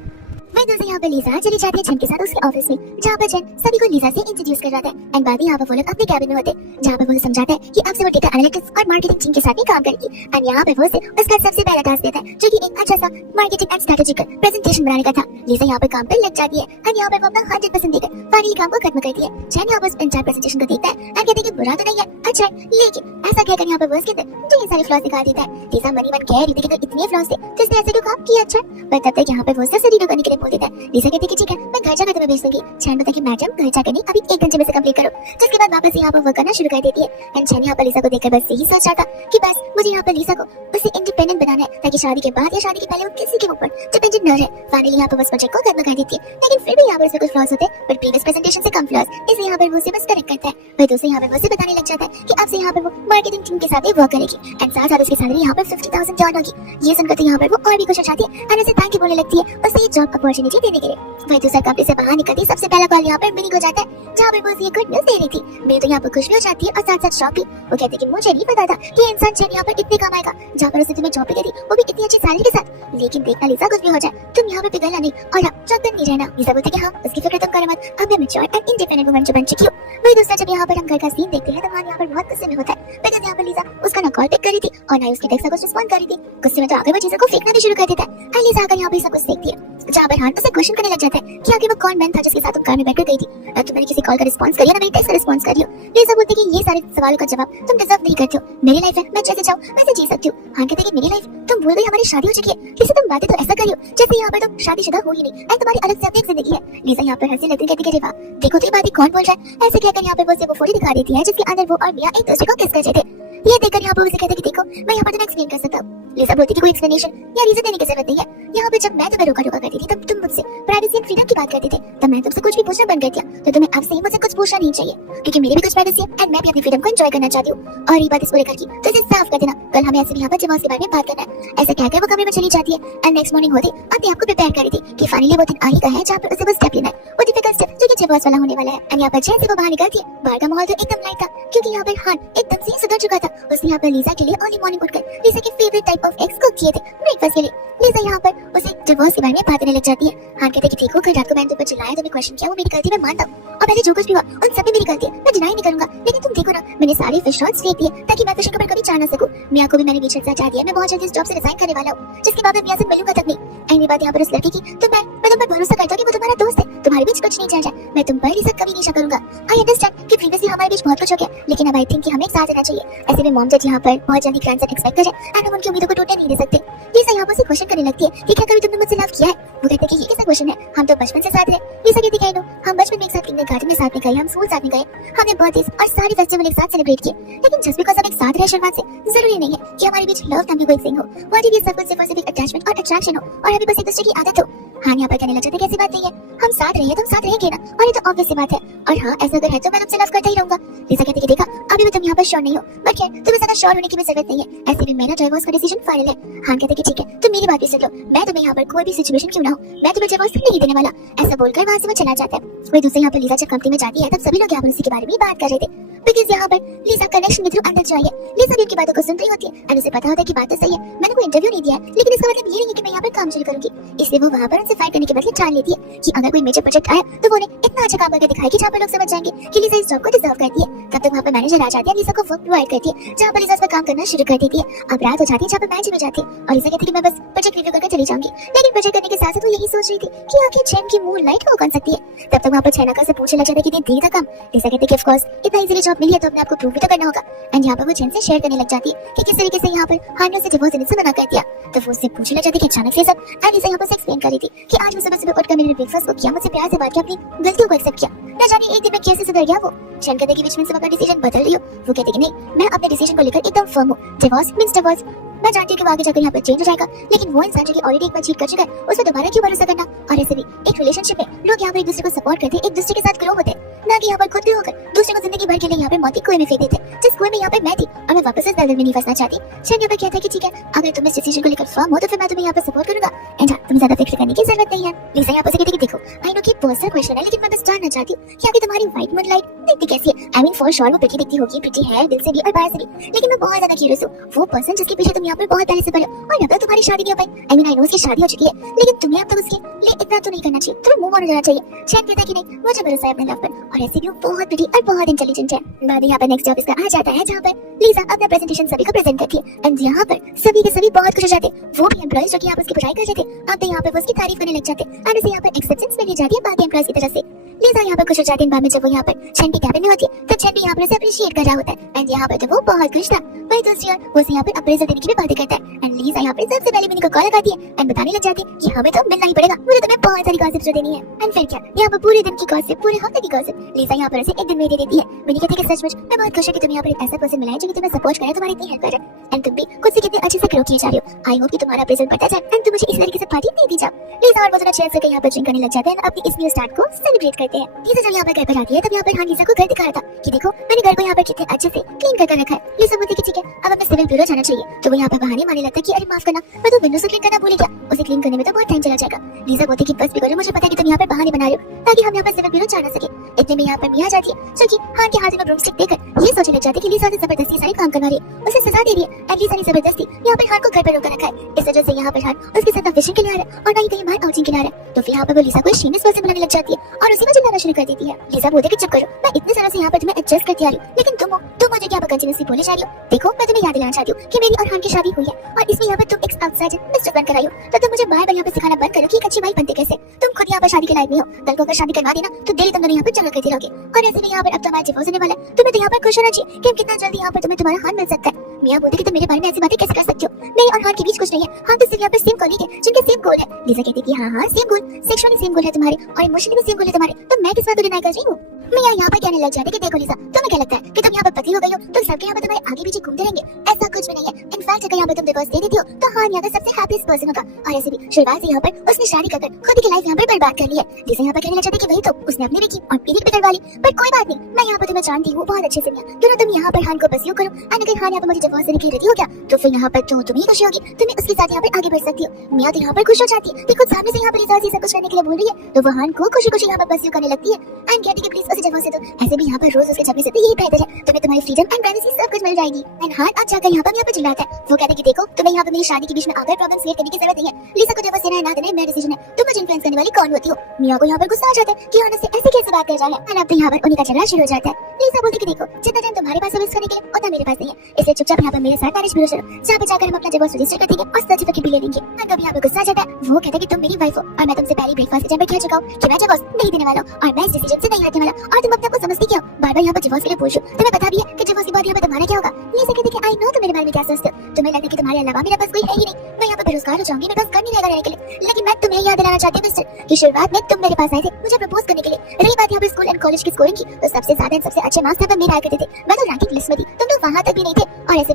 वही दूसरी यहाँ पर लीजा चली जाती है जेन के साथ उसके ऑफिस में, जहाँ पर जेन सभी को लीजा से इंट्रोड्यूस कर रहा है। एंड बाद में यहाँ पर वो लोग अपने कैबिन में होते हैं, जहाँ पर वो समझाता है कि अब से वो डेटा एनालिटिक्स और मार्केटिंग टीम के साथ ही काम करेगी। एंड यहाँ पर वो उसे उसका सबसे पहला टास्क देता है, जो कि एक अच्छा सा मार्केटिंग एंड स्ट्रेटेजिकल प्रेजेंटेशन बनाने का था। लीजा यहाँ पर काम पर लग जाती है एंड यहाँ पर वो अपना 100% देकर फाइनली काम को खत्म करती है। जेन यहाँ पर उस एंटायर प्रेजेंटेशन को देखता है एंड कहते हैं कि बुरा तो नहीं है, अच्छा है, लेकिन ऐसा कहकर यहाँ पर वो उसके अंदर ढेर सारे फ्लॉज दिखा देता है। लीजा मनी मन कह रही थी कि तो इतने फ्लॉज थे, तो इसने ऐसे क्यों काम किया? अच्छा, पर तब तक यहाँ पर वो उससे रीडो करने के लिए बोल देता है। लीजा कहती है कि ठीक है, मैं घर जाकर तुम्हें भेज दूंगी। चैन बताया कि मैडम घर जाकर नहीं, अभी 1 घंटे में से कंप्लीट करो। जिसके बाद वापस यहाँ पर वर्क करना शुरू कर देती है। एंड चैन यहाँ पर लीजा को देखकर बस यही सोच रहा था कि बस मुझे यहाँ पर लीजा को उसे इंडिपेंडेंट बनाना है, ताकि शादी के बाद या शादी के पहले वो किसी के ऊपर डिपेंडेंट न रहे। फाइनली यहाँ पर बस प्रोजेक्ट को खत्म कर देती है, लेकिन फिर भी यहाँ पर कुछ फ्लॉज होते हैं, बट प्रीवियस प्रेजेंटेशन से कम फ्लॉज, इसलिए यहाँ पर वो उसे बस करेक्ट करता है। वही दूसरे यहाँ पर वो उसे बताने लग जाता है कि अब से यहाँ पर वो मार्केटिंग टीम के साथ ही वर्क करेगी। एंड साथ साथ उसकी सैलरी यहाँ पर 50,000 डॉलर होगी। ये सुनकर तो यहाँ पर वो और भी खुश हो जाती है एंड उसे थैंक यू बोलने लगती है उसे ये जॉब अपॉर्चुनिटी देने के लिए। वही दूसरा कंपनी से बाहर निकलती सबसे पहला कॉल यहाँ पर मिनी को जाता है, जहाँ पर वो उसे गुड न्यूज दे रही थी। मेरी तो यहाँ पर खुश भी हो जाती है और साथ साथ शॉक भी। वो कहते कि मुझे नहीं पता था कि इंसान चैन यहाँ पर इतने कमाएगा, जहाँ पर उसने तुम्हें जॉब भी दे दी, वो भी इतनी अच्छी सैलरी के साथ। लेकिन देखना लीजा कुछ भी हो जाए, तुम यहाँ पे पिघलना नहीं और चौकन नहीं रहना। लीजा बोलती कि हाँ उसकी फिक्र तुम करो मत, अब मैं मैच्योर एंड इंडिपेंडेंट वुमन जो बन चुकी हूँ। वही दूसरा जब यहाँ पर हम घर का सीन देखते हैं तो यहाँ पर बहुत गुस्से में होता है, बिकॉज़ यहाँ पर लीजा उसका ना कॉल पिक कर रही थी और ना उसके टेक्स्ट का कुछ रिस्पॉन्ड कर रही थी। गुस्से में तो आगे वो चीजों को फेंकना भी शुरू कर देता है। लीजा आकर यहाँ पे सब कुछ देखती है, जहाँ पर हान उसे क्वेश्चन करने लग जाता है कि आखिर वो कौन मैन था जिसके साथ तुम कार में बैठ गई थी? ना तुमने किसी कॉल का रिस्पॉन्स करिए, ना मेरी टेक्स्ट का रिस्पॉन्स करियो। लीजा बोलती है कि ये सारे सवालों का जवाब तुम डिजर्व नहीं करते हो। मेरी लाइफ है, मैं जैसे चाहूँ वैसे जी सकती हूँ। हान कहते हैं कि मेरी लाइफ, तुम भूल गई हमारी शादी हो चुकी है। किसी तुम बातें तो ऐसा करियो जैसे यहाँ पर तुम शादीशुदा हो ही नहीं एंड तुम्हारी अलग से अपनी एक जिंदगी है। लीजा यहाँ पर हंसी लगती कहती है वाह देखो तो ये बातें कौन बोल रहा है। ऐसे कहकर यहाँ पर वो फोटो दिखा देती है जिसके अंदर वो और मियां एक दूसरे को किस कर रहे थे। ये देखकर यहाँ पर उसे कहते कि देखो मैं यहाँ पर तुम्हें एक्सप्लेन कर सकता हूँ। लीजा बोलती कि कोई एक्सप्लेनेशन या रीजन देने की जरूरत नहीं है। यहाँ पे जब मैं तुम्हें रोका करती थी तब तुम मुझसे प्राइवेसी एंड फ्रीडम की बात करती थी, तब मैं तुमसे कुछ भी पूछना बंद कर दिया। तो तुम्हें अब से ही मुझसे कुछ पूछना नहीं चाहिए, क्योंकि मेरी भी कुछ प्राइवेसी है एंड मैं भी अपनी फ्रीडम को एंजॉय करना चाहती हूँ। और ये बात इस पूरे घर की तो इसे साफ कर देना, कल हमें ऐसे भी यहाँ पर डिवोर्स के बारे में बात करना है। ऐसा कहकर वो कमरे में चली जाती है एंड नेक्स्ट मॉर्निंग होते अपने आप को प्रिपेयर कर रही थी कि फाइनली वो दिन आ ही गया है जहाँ पर उसे वो स्टेप लेना है, वो डिफिकल्ट स्टेप जो कि डिवोर्स वाला होने वाला है। एंड यहाँ पर जैसे वो बाहर निकलती है, बाहर का माहौल तो एकदम लाइट था, क्योंकि यहाँ पर हान एकदम से सुधर चुका था। उसने यहाँ पर लीजा के लिए अर्ली मॉर्निंग उठकर लीजा के favourite type of eggs cook किए थे ब्रेकफास्ट के लिए। लीजा यहाँ पर उसे डिवोर्स के बारे में बात करने लग जाती है। हान कहते कि ठीक हो, कल रात को मैंने तुम पर चिल्लाया, तुम्हें क्वेश्चन किया, वो मेरी गलती मैं मानता हूँ, और पहले जो कुछ भी हुआ उन सब में मेरी गलती है, मैं डिनाई नहीं करूंगा। लेकिन तुम देखो ना, मैंने सारे फिश शॉट्स फेंक दिए ताकि मैं फिशिंग पर कभी जा ना सकूं। मियां को भी मैंने बीच से हटा दिया, मैं बहुत जल्दी इस जॉब से रिजाइन करने वाला हूँ, जिसके बाद मैं मियां से मिलूंगा तक नहीं। एंड बात यहाँ पर उस लड़की की, तो मैं तुम पर भरोसा करता हूँ कि वो तुम्हारा दोस्त है, तुम्हारे बीच कुछ नहीं चल रहा, मैं तुम पर ये सब कभी नहीं शक करूंगा। आई अंडरस्टैंड कि प्रीवियसली हमारे बीच बहुत कुछ हो गया, लेकिन अब आई थिंक कि हमें एक साथ रहना चाहिए। ऐसे में मॉम जज यहाँ पर बहुत जल्दी ग्रैंडसन एक्सपेक्ट कर रहे एंड हम उनकी उम्मीदों को टूटने नहीं दे सकते। लीजा यहाँ पर से क्वेश्चन करने लगती है कि क्या कभी तुमने मुझसे लव किया है? वो कहते हैं कि ये कैसा क्वेश्चन है, हम तो बचपन से साथ रहे। लीजा कहती है हम बचपन में एक साथ गार्डन में साथ में गए, हम स्कूल साथ में गए, हमने बर्थडेज और सारे फेस्टिवल एक साथ सेलिब्रेट किए। लेकिन जस्ट बिकॉज़ हम एक साथ रहे शुरुआत से जरूरी नहीं है कि हमारे बीच लव नाम की कोई थिंग हो। व्हाट इफ ये सब कुछ सिर्फ और सिर्फ एक अटैचमेंट और अट्रैक्शन हो और अभी बस एक दूसरे की आदत हो? हाँ यहाँ पर कहने लग जाते कैसी बात नहीं है, हम साथ रहे तो हम साथ रहेंगे ना, और ये तो ऑब्वियस सी बात है। और हाँ ऐसा अगर है तो मैं तुमसे लव करता ही रहूंगा। लीजा कहती है देखा अभी भी तुम यहाँ पर श्योर नहीं हो, बट खैर तुम्हें ज्यादा श्योर होने की भी जरूरत नहीं है, ऐसे भी मेरा डिवोर्स का डिसीजन फाइनल है। हाँ कहते कि ठीक है, तुम मेरी बात भी सुन लो, मैं तुम्हें यहाँ पर कोई भी सिचुएशन क्यों ना हो, मैं तुम्हें डिवोर्स नहीं देने वाला। ऐसा बोलकर वहाँ से वो चला जाता है। वही दूसरे यहाँ पर लीजा जब कंपनी में जाती है तब सभी लोग यहाँ पर उसी के बारे में बात कर रहे थे, बिकॉज़ यहाँ पर लीजा कनेक्शन के थ्रू अंदर जो है, लीजा भी उनकी बातों को सुन रही होती है एंड उसे पता होता है कि बात तो सही है, मैंने कोई इंटरव्यू नहीं दिया है, लेकिन इसका मतलब ये नहीं है कि मैं यहाँ पर काम शुरू करूंगी। इसलिए वो वहाँ पर उनसे फाइट करने के बदले ठान लेती है कि अगर कोई मेजर प्रोजेक्ट आया तो वो इतना अच्छा काम करके दिखाया कि जहाँ पर लोग समझ जाएंगे कि लिसा इस जॉब को डिजर्व करती है। तब तक वहाँ पर मैनेजर आ जाती है, लिसा को वर्क प्रोवाइड करती है, जहाँ पर लिसा उस पर काम करना शुरू कर देती है। अब रात हो जाती है जहाँ पर मैच में जाती है और लिसा कहती है कि मैं बस प्रोजेक्ट रिव्यू करके चली जाऊंगी। लेकिन प्रोजेक्ट करने के साथ साथ वो यही सोच रही थी कि आखिर चैन की मून लाइट हो कौन सकती है। तब तक वहाँ पर छैनाका से पूछने लग जाता है कि दी था काम। लिसा कहती है कि ऑफ कोर्स इतना इजीली जॉब मिली है तो अपने आप को प्रूव भी तो करना होगा। एंड यहाँ पर वो चैन से शेयर करने लग जाती है कि किस तरीके से यहाँ पर हानिया से डिवोर्स देने से मना कर दिया। तो वो उससे पूछने लग जाती है कि अचानक से सब। एंड लिसा यहाँ पर एक्सप्लेन कर रही थी कि आज मैं सुबह सुबह उठकर मैंने ब्रेकफास्ट को किया, मुझसे प्यार से बात की, अपनी गलतियों को एक्सेप्ट किया। न जाने एक दिन में कैसे सुधर गया वो। चैन कहते कि बीच में सब अपना डिसीजन बदल रही हो। वो कहते कि नहीं, मैं अपने डिसीजन को लेकर एकदम फर्म हूँ। Divorce means divorce. मैं जानती हूँ कि वो आगे जाकर यहाँ पर चेंज हो जाएगा, लेकिन वो इंसान जो कि ऑलरेडी एक बार चीट कर चुका है उस पर दोबारा क्यों भरोसा करना। और ऐसे भी एक रिलेशनशिप में लोग यहाँ पर एक दूसरे को सपोर्ट करते हैं, एक दूसरे के साथ ग्रो होते हैं, ना कि यहाँ पर खुद ग्रो होकर दूसरे को जिंदगी भर के लिए यहाँ पे मौत के कुएं में फेंक देते। जिस कुएं में यहाँ पर मैं थी और मैं वापस इस दलदल में नहीं फंसना चाहती। चैन यहाँ पर कहता है कि ठीक है, अगर तुम इस डिसीजन को लेकर फर्म हो तो फिर मैं तुम्हें यहाँ पर सपोर्ट करूंगा। एंड तुम ज्यादा फिक्र करने की जरूरत नहीं है। लिसा यहाँ पर कहती है कि देखो, आई नो कि पर्सनल क्वेश्चन है, लेकिन मैं बस जानना चाहती हूँ कि आगे तुम्हारी वाइट मूनलाइट दिखती कैसी है। आई मीन फॉर श्योर वो प्रिटी दिखती होगी, प्रिटी है दिल से भी और बाहर से भी, लेकिन मैं बहुत ज्यादा क्यूरियस हूँ वो पर्सन जिसके पीछे तुम यहाँ पर बहुत पहले से पड़े हो और अब तक तुम्हारी शादी नहीं हो पाई। आई मीन आई नो उसकी शादी हो चुकी है, लेकिन तुम्हें अब तक उसके लिए इतना तो नहीं करना चाहिए, तुम्हें मूव ऑन हो जाना चाहिए। चैन कहता है कि नहीं, मुझे भरोसा है अपने लव पर और ऐसे भी वो बहुत प्रिटी और बहुत इंटेलिजेंट है। बाद यहाँ पर नेक्स्ट जॉब इसका आ जाता है जहाँ पर लिसा अपना प्रेजेंटेशन सभी को प्रेजेंट करती है। एंड यहाँ पर सभी के सभी बहुत खुश हो जाते हैं। वो भी एम्प्लॉइज जो कि यहाँ पर उसकी बुराई कर रहे थे अब तो यहाँ पर वो उसकी तारीफ करने लग जाते हैं और उसे यहाँ पर एक्सेप्टेंस मिल जाती है बाकी एम्प्लॉइज की तरफ से। लिसा यहाँ पर खुश हो जाती है। बाद में जब वो यहाँ पर चैन के कैबिन में होती है तो चैन भी यहाँ पर उसे अप्रिशिएट कर रहा होता है। एंड यहाँ पर तो वो बहुत खुश था। वही दूसरी ओर वो यहाँ पर अप्रेजल देने की भी बातें करता है। एंड लिसा यहाँ पर सबसे पहले मिनी को कॉल लगाती है एंड बताने लग जाती है कि हमें तो मिलना ही पड़ेगा, मुझे तुम्हें बहुत सारी गॉसिप्स देनी है। एंड फिर क्या, यहाँ पर पूरे दिन की गॉसिप, पूरे हफ्ते की गॉसिप लिसा यहाँ पर उसे एक दिन में दे देती है। मिनी कहती है कि सचमुच मैं बहुत खुश हूँ कि तुम यहाँ पर एक ऐसा पर्सन मिला है जो कि तुम्हें सपोर्ट करे, तुम्हारी इतनी हेल्प करे एंड तुम भी खुद से कितने अच्छे से ग्रो किए जा रहे हो। आई होप कि तुम्हारा अप्रेजल बढ़ता जाए एंड तुम मुझे इस तरीके से पार्टी दे दी जाओ। लिसा और वो दोनों चेयर से यहाँ पर ड्रिंक करने लग जाते हैं अपनी इस न्यू स्टार्ट को सेलिब्रेट करते हैं। लिसा जब यहाँ पर घर पर आती है तब यहाँ पर हाँ लिसा को घर दिखा रहा था कि देखो मैंने घर को यहाँ पर कितने अच्छे से क्लीन करके रखा है। लिसा बोलती है कि ठीक है अब हमें सिविल ब्यूरो जाना चाहिए। तो वो यहाँ पर बहाने मारने लगता है कि अरे माफ करना, मैं तो विंडो से क्लीन करना भूल गया, उसे क्लीन करने में तो बहुत टाइम चला जाएगा। लिसा बोलती है कि बस भी करो, मुझे पता है कि तुम यहाँ पर बहाने बना रहे हो ताकि हम यहाँ पर सिविल ब्यूरो जा ना सके। इतने में यहाँ पर मिया जाती है जो कि हाँ के हाथ में ब्रूमस्टिक देकर ये सोचने लग जाती है कि लिसा ने जबरदस्ती सारे काम करवा रही है, उसे सजा दे रही है। एंड लिसा ने जबरदस्ती यहाँ पर हान को घर पर रोक रखा है। इस वजह से यहाँ पर हान उसके साथ फिशिंग के लिए आ रहा है और ना ही कहीं बाहर आउटिंग के लिए आ रहा है। तो फिर यहाँ पर वो लिसा को शेमिस पर्सन बनाने लग जाती है और उसी में चिल्लाना शुरू कर देती है। लिसा बोलती है कि चुप करो, मैं इतने सालों से यहाँ पर तुम्हें एडजस्ट करती आ रही हूँ, लेकिन तुम मुझे यहाँ पर कंटिन्यूअसली बोले जा रही हो। देखो मैं तुम्हें याद दिलाना चाहती हूँ कि मेरी और हान की शादी हुई है और इसमें यहाँ पर तुम एक आउटसाइडर मिस्टर बनकर आई हो, तो तुम मुझे बार-बार यहाँ पर सिखाना बंद करो कि एक अच्छी वाइफ बनते कैसे। तुम खुद यहाँ पर शादी के लायक नहीं हो, कल को अगर शादी करवा देना तो डेली तुम दोनों यहाँ पर झगड़ा करते रहोगे। और ऐसे में यहाँ पर अब तो हमारा डिवोर्स होने वाला है, तुम्हें तो यहाँ पर खुश होना चाहिए कि कितना जल्दी यहाँ पर तुम्हें तुम्हारा हान मिल सकता है। मियां बोलते कि तुम मेरे बारे में ऐसी बातें कैसे कर सकते हो, मेरे और हान के बीच कुछ नहीं है, हम तो सिर्फ यहाँ पर सेम कॉलीग है जिनके सेम गोल है। लिसा कहती है कि हाँ सेम गोल, सेक्सुअली सेम गोल है तुम्हारे और इमोशनली भी सेम गोल है तुम्हारे, तो मैं किस बात को डिनाई कर रही हूँ। मैं यहाँ पर कहने लग जाती कि देखो लिसा, तुम्हें क्या लगता है कि तुम यहाँ पर पति हो गई हो तो सबके यहाँ पर तुम्हारे आगे पीछे घूमते रहेंगे? ऐसा कुछ भी नहीं है। इनफैक्ट अगर यहाँ पर तुम डिवोर्स दे देती हो तो हान यहाँ का सबसे हैप्पीएस्ट पर्सन होगा। और ऐसे भी शुरुआत से यहाँ पर उसने शादी कर खुद की लाइफ यहाँ पर बर्बाद कर ली है। लिसा यहाँ पर कहने लग जाती कि वही तो उसने अपनी भी की और पीरियड भी करवा ली, पर कोई बात नहीं, मैं यहाँ पर तुम्हें जानती हूँ बहुत अच्छे से। मियां क्यों ना तुम यहाँ पर हान को परस्यू करो एंड अगर हान यहाँ पर मुझे डिवोर्स देने के लिए रेडी हो गया तो फिर यहाँ पर तुम ही खुशी होगी, तुम्हें उसके साथ यहाँ पर आगे बढ़ सकती हो। मियां तो यहाँ पर खुश हो जाती है कि खुद सामने से यहाँ पर लिसा सब कुछ करने के लिए बोल रही है, तो वो हान को खुशी खुशी यहाँ पर परस्यू करने लगती है एंड कहती है कि प्लीज उसे डिवोर्स दे दो। ऐसे भी यहाँ पर रोज उसके झगड़े से तो यही बेहतर है, तुम्हें तुम्हारी फ्रीडम एंड प्राइवेसी सब कुछ मिल जाएगी। एंड हान आज जाकर यहाँ पर चिल्लाता है, वो कहता है कि देखो तुम्हें यहाँ पर मेरी शादी के बीच में आकर प्रॉब्लम क्रिएट करने की जरूरत नहीं है। लिसा को डिवोर्स देना है ना देना मेरा डिसीजन है, तुम मुझे इन्फ्लुएंस करने वाली कौन होती हो। मियां को यहाँ पर गुस्सा आ जाता है कि हान से ऐसे कैसे बात कर रहा है एंड अब तो यहाँ पर उन्हीं का झगड़ा शुरू हो जाता है। लिसा बोलती कि देखो जितना टाइम तुम्हारे पास सर्विस करने के लिए उतना मेरे पास नहीं है, इसलिए चुपचाप यहाँ पर मेरे साथ मैरिज ब्यूरो चलो, जहाँ पे जाकर हम अपना डिवोर्स रजिस्टर कर देंगे और सर्टिफिकेट भी ले लेंगे। एंड अब यहाँ पर गुस्सा आ जाता है, वो कहता है कि तुम मेरी वाइफ हो और मैं तुमसे पहले ब्रेकफास्ट के टाइम पर कह चुका हूँ कि मैं डिवोर्स नहीं देने वाला हूँ और मैं इस डिसीजन से नहीं हटने वाला, और तुम अपने आप को समझती क्या हो, बार-बार यहाँ पर डिवोर्स के लिए पूछो, तुम्हें पता भी है कि डिवोर्स के बाद यहाँ पर तुम्हारा क्या होगा। लिसा कहती है कि आई नो तुम मेरे बारे में क्या सोचते हो, तुम्हें लगता है कि तुम्हारे अलावा मेरे पास कोई है ही नहीं, मैं यहाँ पर बेरोजगार हो जाऊंगी, मेरे पास घर नहीं रहेगा रहने के लिए। लेकिन मैं तुम्हें याद दिलाना चाहती हूँ मिस्टर कि शुरुआत में तुम मेरे पास आए थे मुझे प्रपोज करने के लिए। रही बात यहाँ पर स्कूल एंड कॉलेज की स्कोरिंग की, तो सबसे ज्यादा सबसे अच्छे मार्क्स यहाँ पर मेरे आए करते थे, मैं तो रैंकिंग लिस्ट में थी, तुम तो वहाँ तक भी नहीं थे। और ऐसे